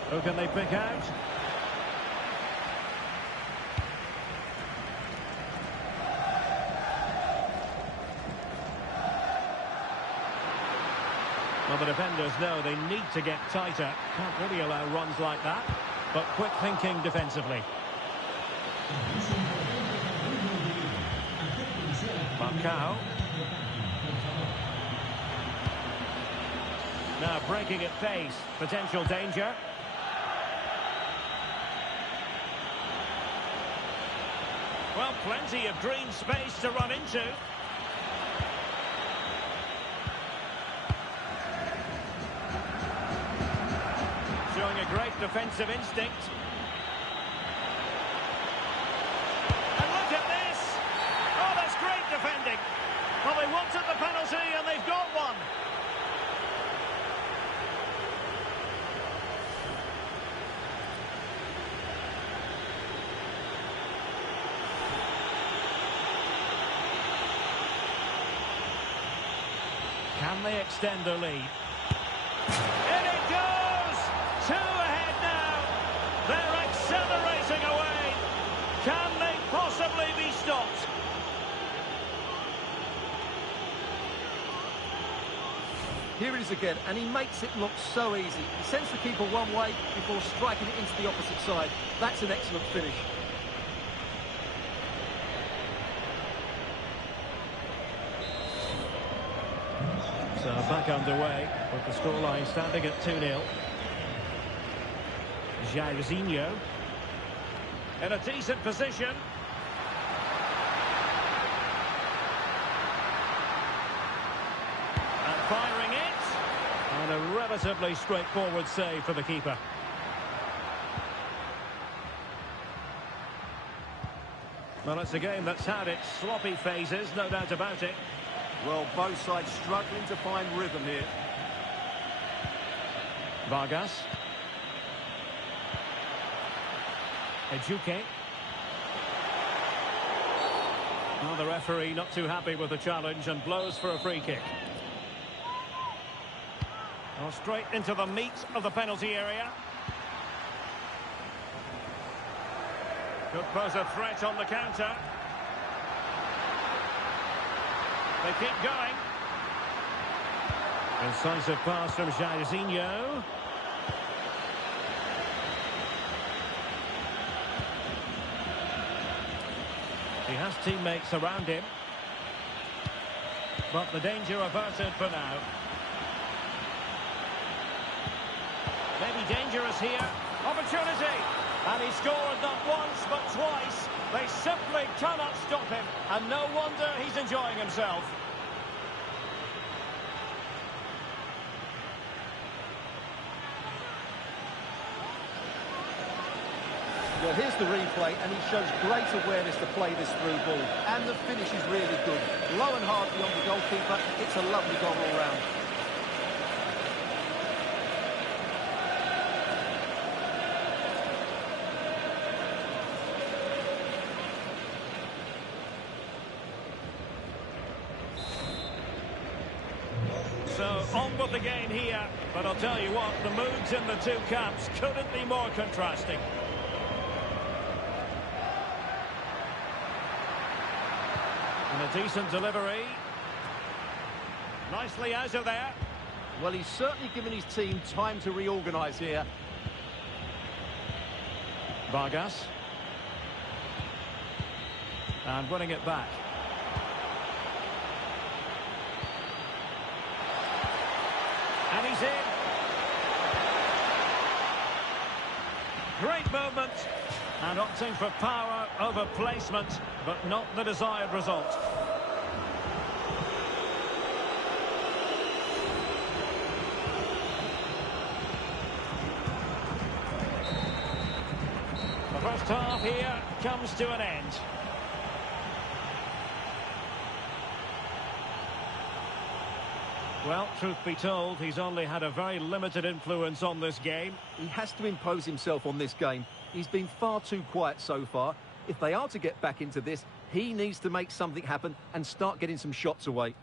Who can they pick out? Well, the defenders know they need to get tighter. Can't really allow runs like that. But quick thinking defensively. Marcao. Now breaking at pace. Potential danger. Well, plenty of green space to run into. Showing a great defensive instinct. And look at this! Oh, that's great defending. Well, they wanted the penalty and they've got one. Can they extend the lead? In it goes! Two ahead now. They're accelerating away. Can they possibly be stopped? Here it is again, and he makes it look so easy. He sends the keeper one way before striking it into the opposite side. That's an excellent finish. So back underway with the scoreline standing at 2-0. Jairzinho in a decent position. And firing it. And a relatively straightforward save for the keeper. Well, it's a game that's had its sloppy phases, no doubt about it. Well, both sides struggling to find rhythm here. Vargas. Ejuke. Well, the referee not too happy with the challenge and blows for a free kick. Well, straight into the meat of the penalty area. Could pose a threat on the counter. They keep going. Incisive pass from Jairzinho. He has teammates around him. But the danger averted for now. Maybe dangerous here. Opportunity. And he scored not once but twice. They simply cannot stop him. And no wonder he's enjoying himself. Well, here's the replay, and he shows great awareness to play this through ball. And the finish is really good. Low and hard beyond the goalkeeper. It's a lovely goal all round. So, on with the game here. But I'll tell you what, the moods in the two camps couldn't be more contrasting. And a decent delivery. Nicely out of there. Well, he's certainly given his team time to reorganise here. Vargas. And winning it back. And he's in. Great movement. And opting for power over placement, but not the desired result. The first half here comes to an end. Well, truth be told, he's only had a very limited influence on this game. He has to impose himself on this game. He's been far too quiet so far. If they are to get back into this, he needs to make something happen and start getting some shots away.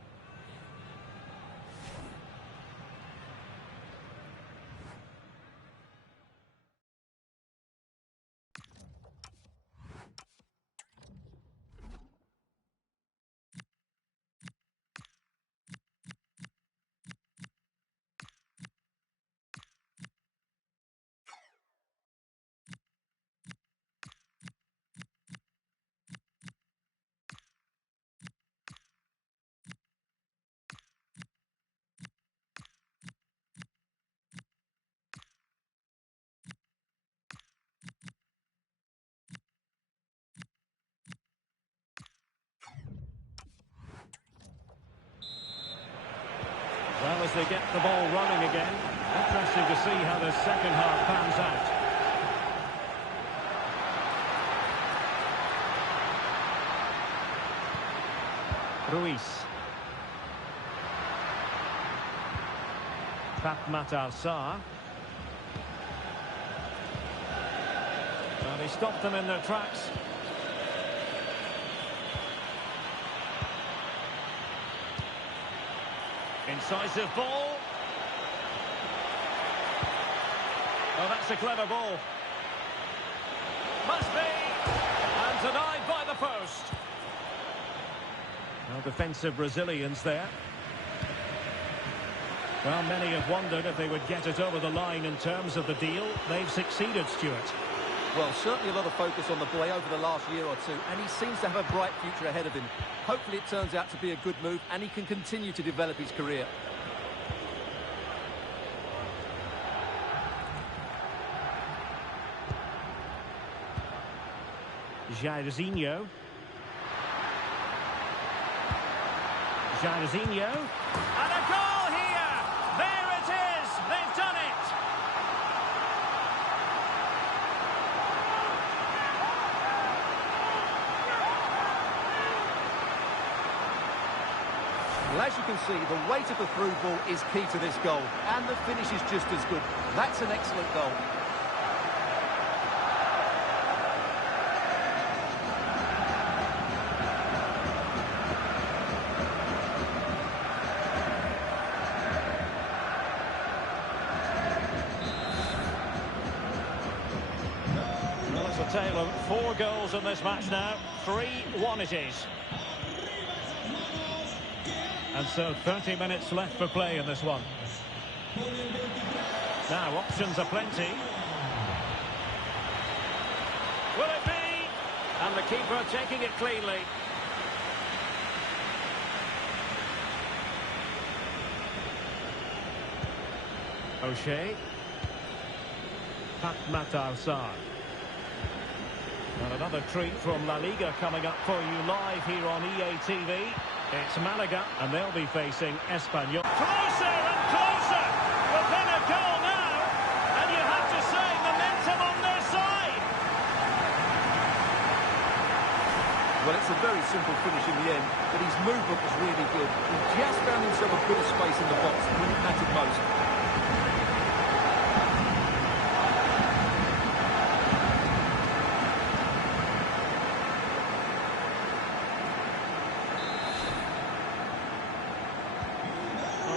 Well, as they get the ball running again, interesting to see how the second half pans out. Ruiz. Matar Sarr. Well, he stopped them in their tracks. Incisive ball. Oh, that's a clever ball. Must be. And denied by the post. Well, defensive resilience there. Well, many have wondered if they would get it over the line in terms of the deal. They've succeeded, Stuart. Well, certainly a lot of focus on the boy over the last year or two, and he seems to have a bright future ahead of him. Hopefully it turns out to be a good move, and he can continue to develop his career. Jairzinho. Jairzinho. And a goal here! There it is! They've done it! Well, as you can see, the weight of the through ball is key to this goal, and the finish is just as good. That's an excellent goal. Well, it's a tale of 4 goals in this match now. 3-1 it is. And so 30 minutes left for play in this one. Now, options are plenty. Will it be? And the keeper taking it cleanly. O'Shea. Matar Sarr. And another treat from La Liga coming up for you live here on EA TV. It's Malaga, and they'll be facing Espanyol. Closer and closer! Within a goal now! And you have to say, momentum on their side! Well, it's a very simple finish in the end, but his movement was really good. He just found himself a bit of space in the box when it mattered most.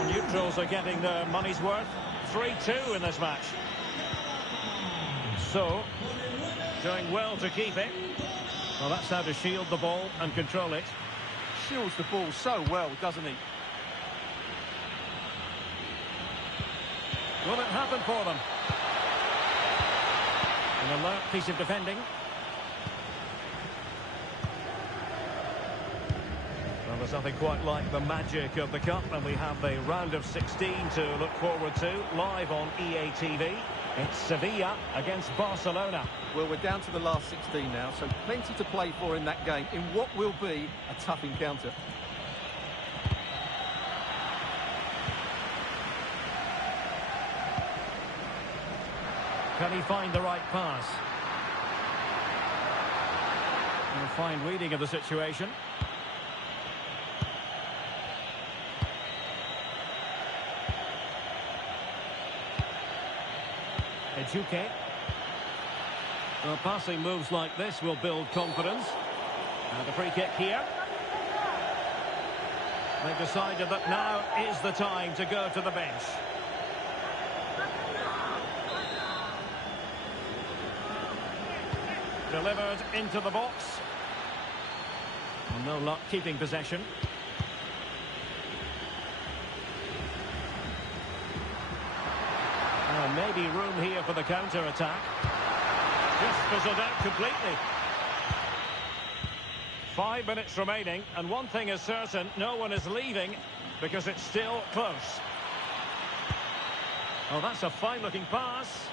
Neutrals are getting their money's worth. 3-2 in this match. So, doing well to keep it. Well, that's how to shield the ball and control it. Shields the ball so well, doesn't he? Will it happen for them? An alert piece of defending. Well, there's nothing quite like the magic of the Cup, and we have the round of 16 to look forward to, live on EA TV. It's Sevilla against Barcelona. Well, we're down to the last 16 now, so plenty to play for in that game, in what will be a tough encounter. Can he find the right pass? And a fine reading of the situation. Ejuke. Well, passing moves like this will build confidence. And a free kick here. They've decided that now is the time to go to the bench. Delivered into the box. No luck keeping possession. Maybe room here for the counter-attack. Just fizzled out completely. 5 minutes remaining, and one thing is certain, no one is leaving because it's still close. Oh, that's a fine-looking pass.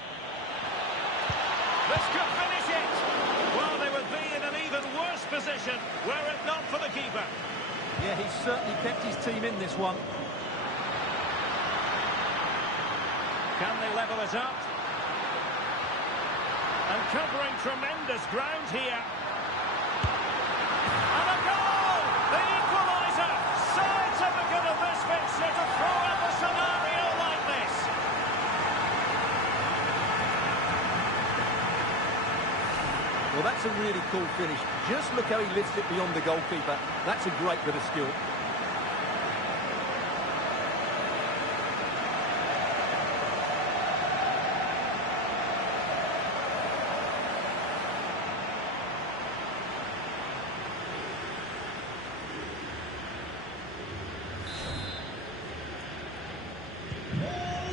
This could finish it. Well, they would be in an even worse position were it not for the keeper. Yeah, he's certainly kept his team in this one. Can they level it up? And covering tremendous ground here. And a goal! The equaliser! So typical of this fixture to throw up a scenario like this. Well, that's a really cool finish. Just look how he lifts it beyond the goalkeeper. That's a great bit of skill.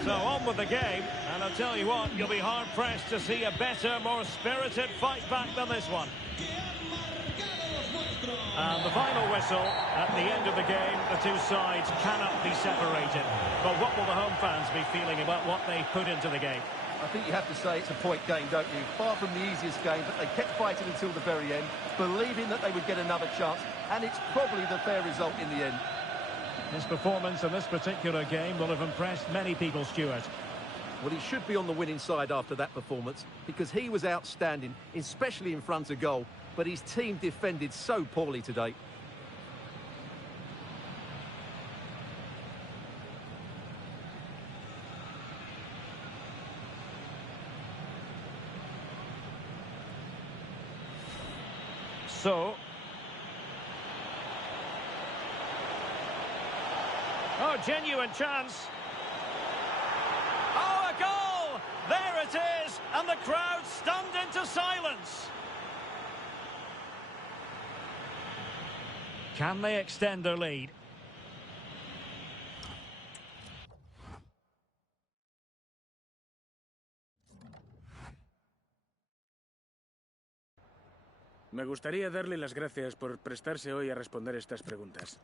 So on with the game, and I'll tell you what, you'll be hard-pressed to see a better, more spirited fight back than this one. And the final whistle, at the end of the game, the two sides cannot be separated. But what will the home fans be feeling about what they put into the game? I think you have to say it's a point game, don't you? Far from the easiest game, but they kept fighting until the very end, believing that they would get another chance, and it's probably the fair result in the end. His performance in this particular game will have impressed many people, Stuart. Well, he should be on the winning side after that performance because he was outstanding, especially in front of goal, but his team defended so poorly today. So... oh, genuine chance. Oh, a goal! There it is, and the crowd stunned into silence. Can they extend their lead? Me gustaría darle las gracias por prestarse hoy a responder estas preguntas.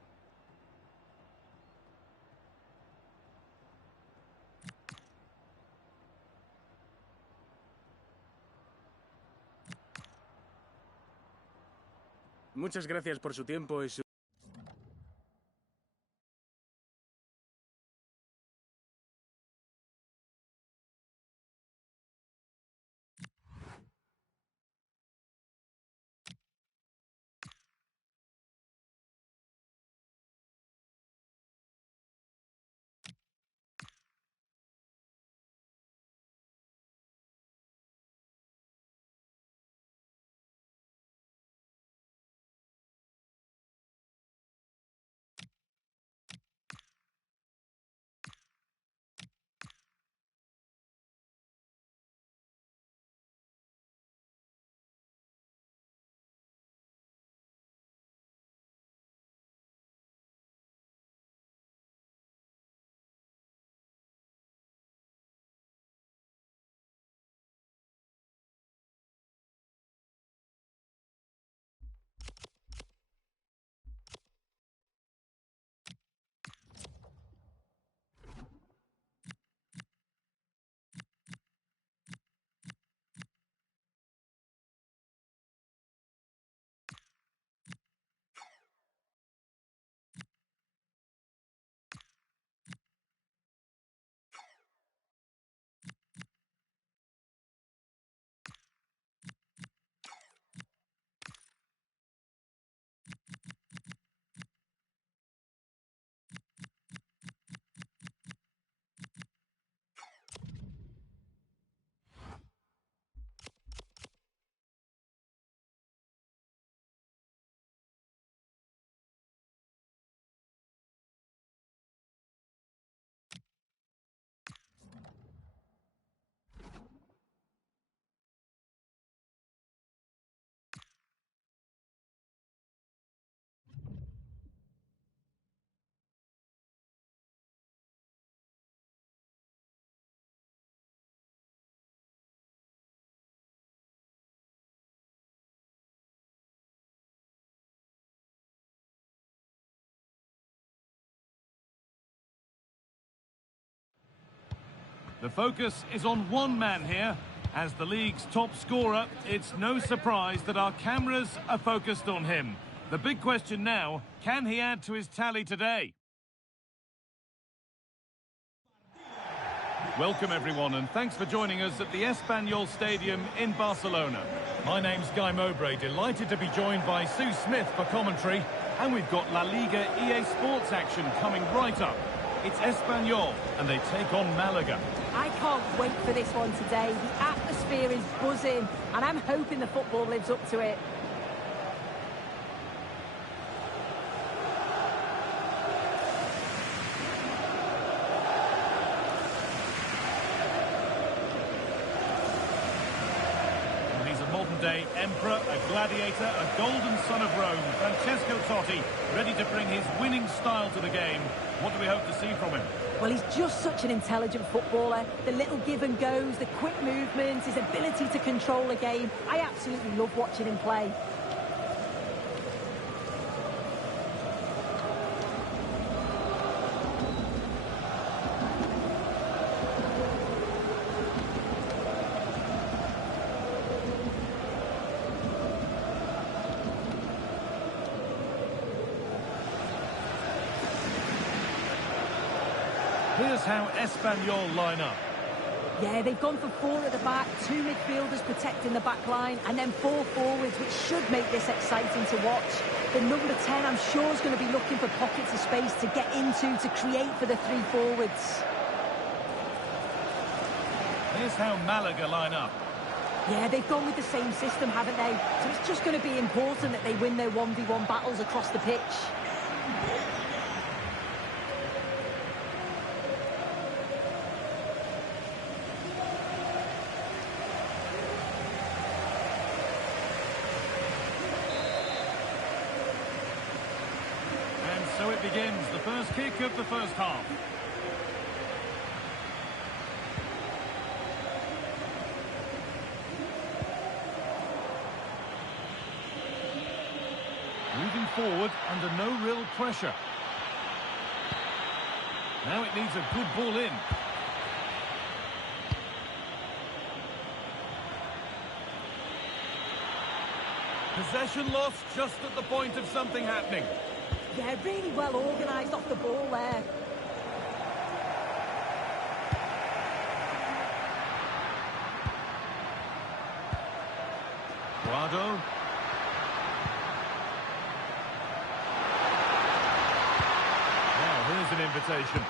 Muchas gracias por su tiempo y su... The focus is on one man here. As the league's top scorer, it's no surprise that our cameras are focused on him. The big question now, can he add to his tally today? Welcome everyone, and thanks for joining us at the Espanyol Stadium in Barcelona. My name's Guy Mowbray, delighted to be joined by Sue Smith for commentary, and we've got La Liga EA Sports action coming right up. It's Espanyol, and they take on Malaga. I can't wait for this one today. The atmosphere is buzzing, and I'm hoping the football lives up to it. Modern-day emperor, a gladiator, a golden son of Rome, Francesco Totti, ready to bring his winning style to the game. What do we hope to see from him? Well, he's just such an intelligent footballer. The little give and goes, the quick movements, his ability to control a game. I absolutely love watching him play. Here's how Espanyol line up. Yeah, they've gone for 4 at the back, 2 midfielders protecting the back line, and then 4 forwards, which should make this exciting to watch. The number 10, I'm sure, is going to be looking for pockets of space to get into, to create for the 3 forwards. Here's how Malaga line up. Yeah, they've gone with the same system, haven't they? So it's just going to be important that they win their 1v1 battles across the pitch. So it begins, the first kick of the first half. Moving forward under no real pressure. Now it needs a good ball in. Possession lost just at the point of something happening. Yeah, really well organised off the ball there. Guado. Now here's an invitation.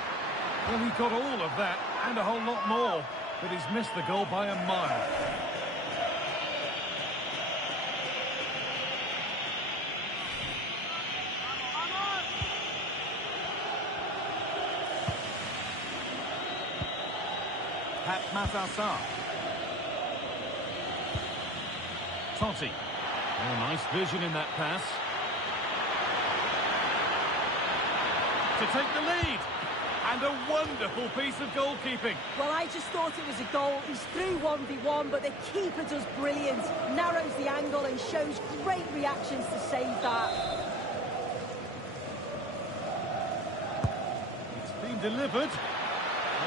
Well, he got all of that and a whole lot more, but he's missed the goal by a mile. Matassa. Totti. Oh, nice vision in that pass. To take the lead. And a wonderful piece of goalkeeping. Well, I just thought it was a goal. He's through 1v1, but the keeper does brilliant. Narrows the angle and shows great reactions to save that. It's been delivered.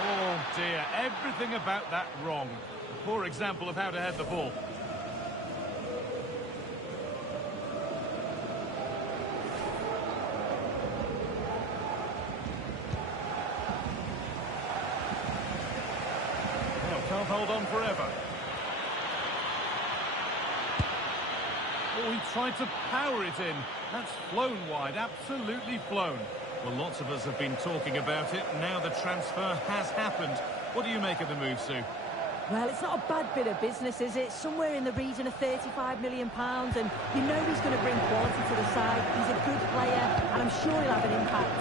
Oh dear, everything about that wrong. A poor example of how to head the ball. Well, can't hold on forever. Oh, he tried to power it in. That's flown wide, absolutely flown. Well, lots of us have been talking about it. Now the transfer has happened. What do you make of the move, Sue? Well, it's not a bad bit of business, is it? Somewhere in the region of £35 million, and you know he's going to bring quality to the side. He's a good player, and I'm sure he'll have an impact.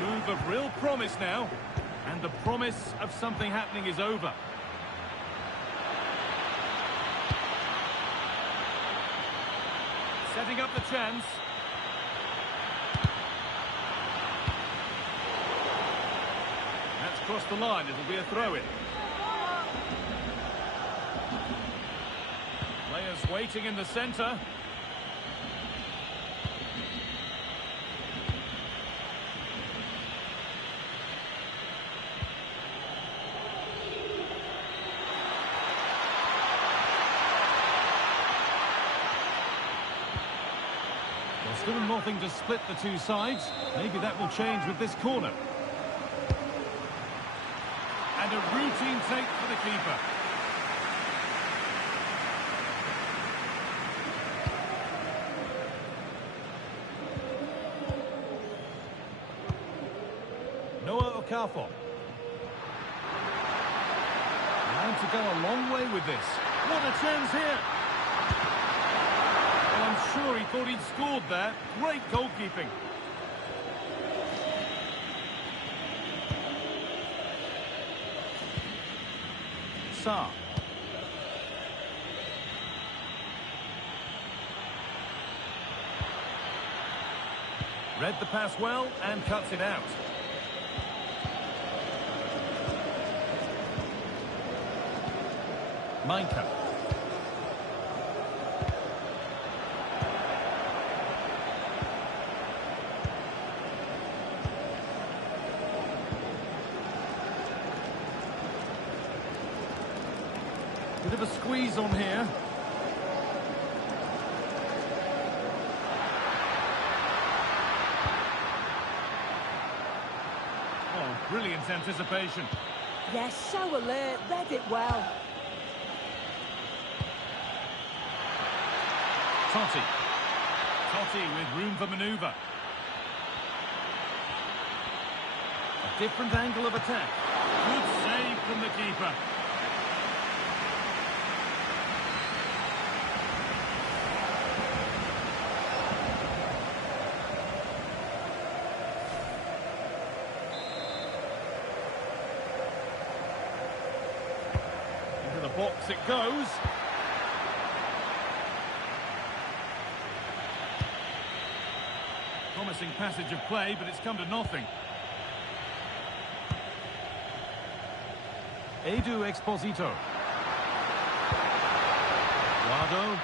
Move of real promise now, and the promise of something happening is over. Setting up the chance. That's crossed the line. It'll be a throw-in. Players waiting in the centre. Still nothing to split the two sides. Maybe that will change with this corner. And a routine take for the keeper. Careful. And to go a long way with this. What a chance here. Well, I'm sure he thought he'd scored there. Great goalkeeping. Sa. Read the pass well and cuts it out. Minka. Bit of a squeeze on here. Oh, brilliant anticipation. Yes, so alert, read it well. Totti. Totti with room for manoeuvre. A different angle of attack. Good save from the keeper. Into the box it goes. Promising passage of play, but it's come to nothing. Edu Exposito. Guardo.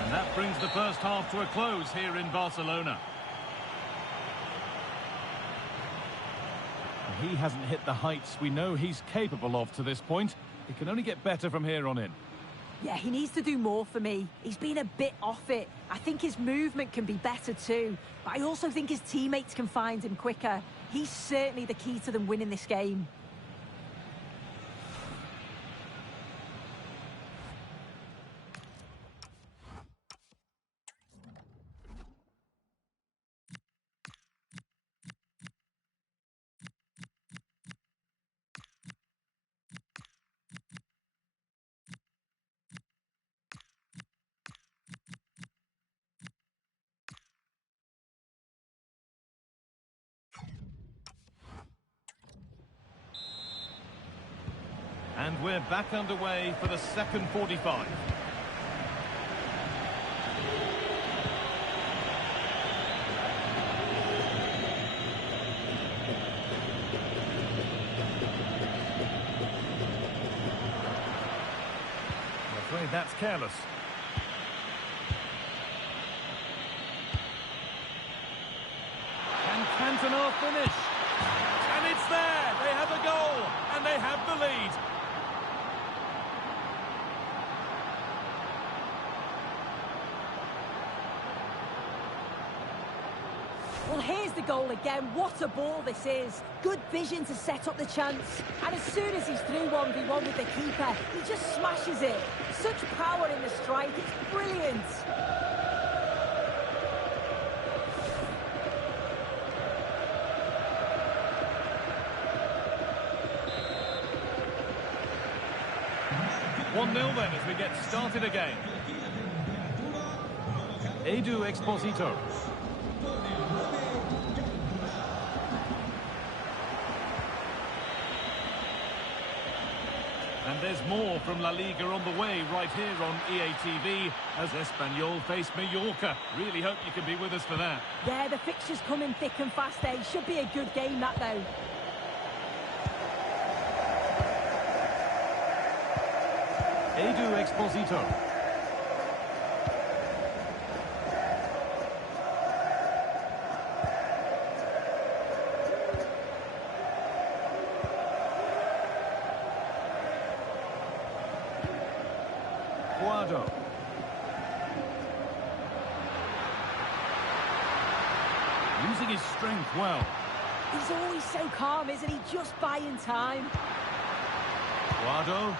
And that brings the first half to a close here in Barcelona. And he hasn't hit the heights we know he's capable of to this point. It can only get better from here on in. Yeah, he needs to do more for me. He's been a bit off it. I think his movement can be better too. But I also think his teammates can find him quicker. He's certainly the key to them winning this game. And we're back underway for the second 45. I'm afraid that's careless. Can Cantona finish? And it's there! They have a goal! And they have the lead! Well, here's the goal again. What a ball this is. Good vision to set up the chance. And as soon as he's through 1v1 with the keeper, he just smashes it. Such power in the strike. It's brilliant. One 0 then as we get started again. Edu Exposito. And there's more from La Liga on the way right here on EA TV as Espanyol face Mallorca. Really hope you can be with us for that. Yeah, the fixtures come in thick and fast there. Should be a good game, that, though. Edu Exposito. Guardo. his strength well. He's always so calm, isn't he? Just buying time. Guardo.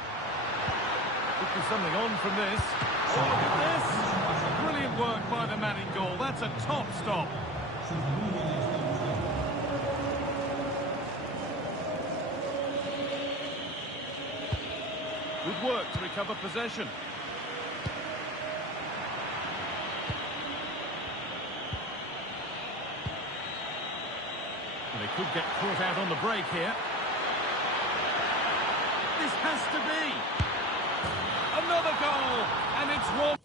Could be something on from this. Oh, look at this. Brilliant work by the man in goal. That's a top stop. Good work to recover possession. Well, they could get caught out on the break here. This has to be. Another goal, and it's one.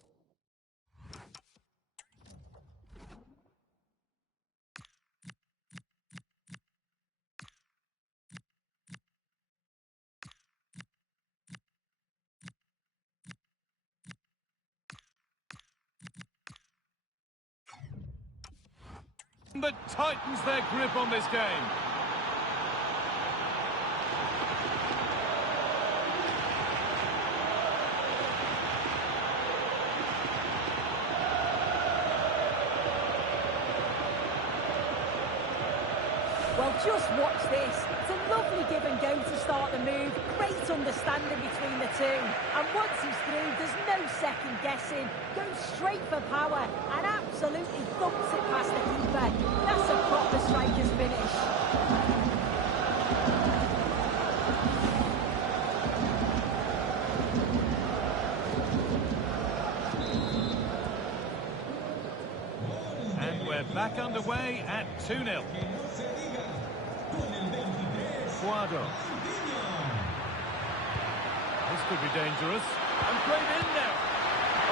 That tightens their grip on this game. Well, just watch this. It's a lovely give and go to start the move. Great understanding between the two. And once he's through, there's no second guessing. Goes straight for power and absolutely thumps it past the keeper. That's a proper striker's finish. And we're back underway at 2-0. Guardo. This could be dangerous. And played in now.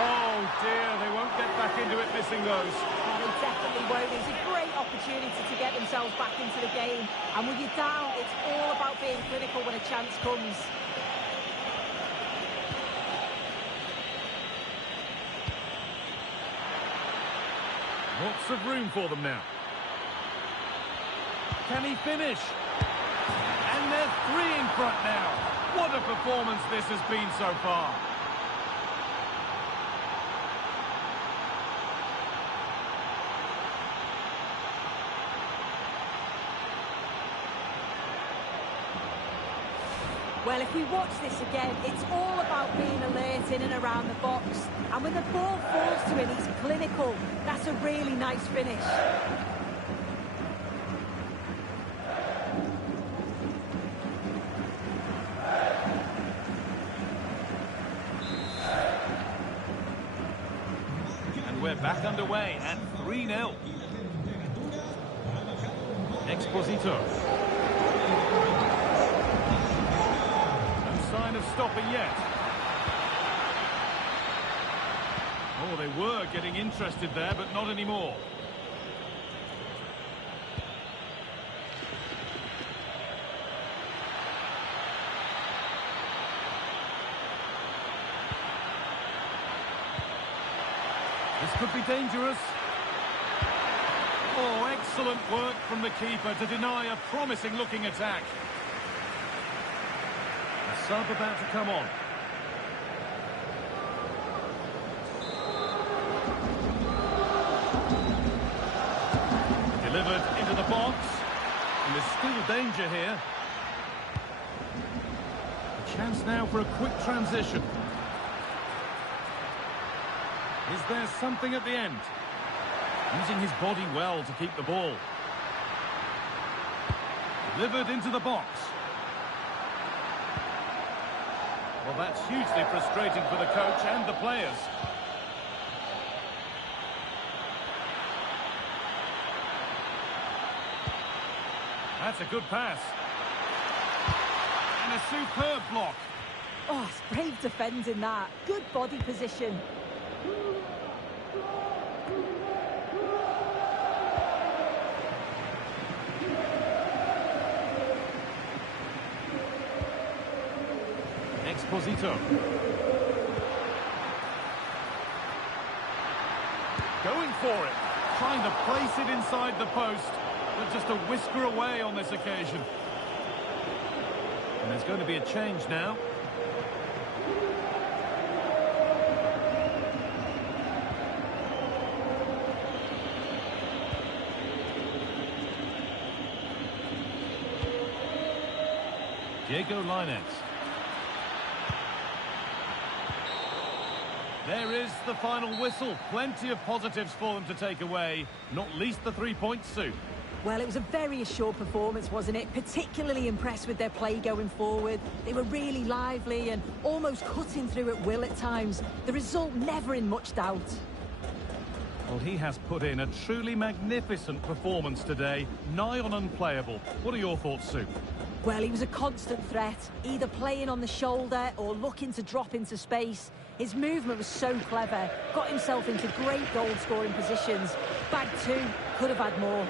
Oh dear, they won't get back into it missing those. They definitely won't. It's a great opportunity to get themselves back into the game. And when you're down, it's all about being clinical when a chance comes. Lots of room for them now. Can he finish? And they're 3 in front now. What a performance this has been so far. Well, if we watch this again, it's all about being alert in and around the box. And when the ball falls to him, he's clinical. That's a really nice finish. We're back underway at 3-0. Exposito. No sign of stopping yet. Oh, they were getting interested there, but not anymore. This could be dangerous. Oh, excellent work from the keeper to deny a promising-looking attack. A sub about to come on. Delivered into the box. And there's still danger here. A chance now for a quick transition. Is there something at the end? Using his body well to keep the ball. Delivered into the box. Well, that's hugely frustrating for the coach and the players. That's a good pass. And a superb block. Oh, it's brave defending that. Good body position. Exposito. Going for it. Trying to place it inside the post. But just a whisker away on this occasion. And there's going to be a change now. Diego Lainez. There is the final whistle. Plenty of positives for them to take away, not least the 3 points, Sue. Well, it was a very assured performance, wasn't it? Particularly impressed with their play going forward. They were really lively and almost cutting through at will at times. The result never in much doubt. Well, he has put in a truly magnificent performance today, nigh on unplayable. What are your thoughts, Sue? Well, he was a constant threat, either playing on the shoulder or looking to drop into space. His movement was so clever, got himself into great goal-scoring positions. Bag two, could have had more.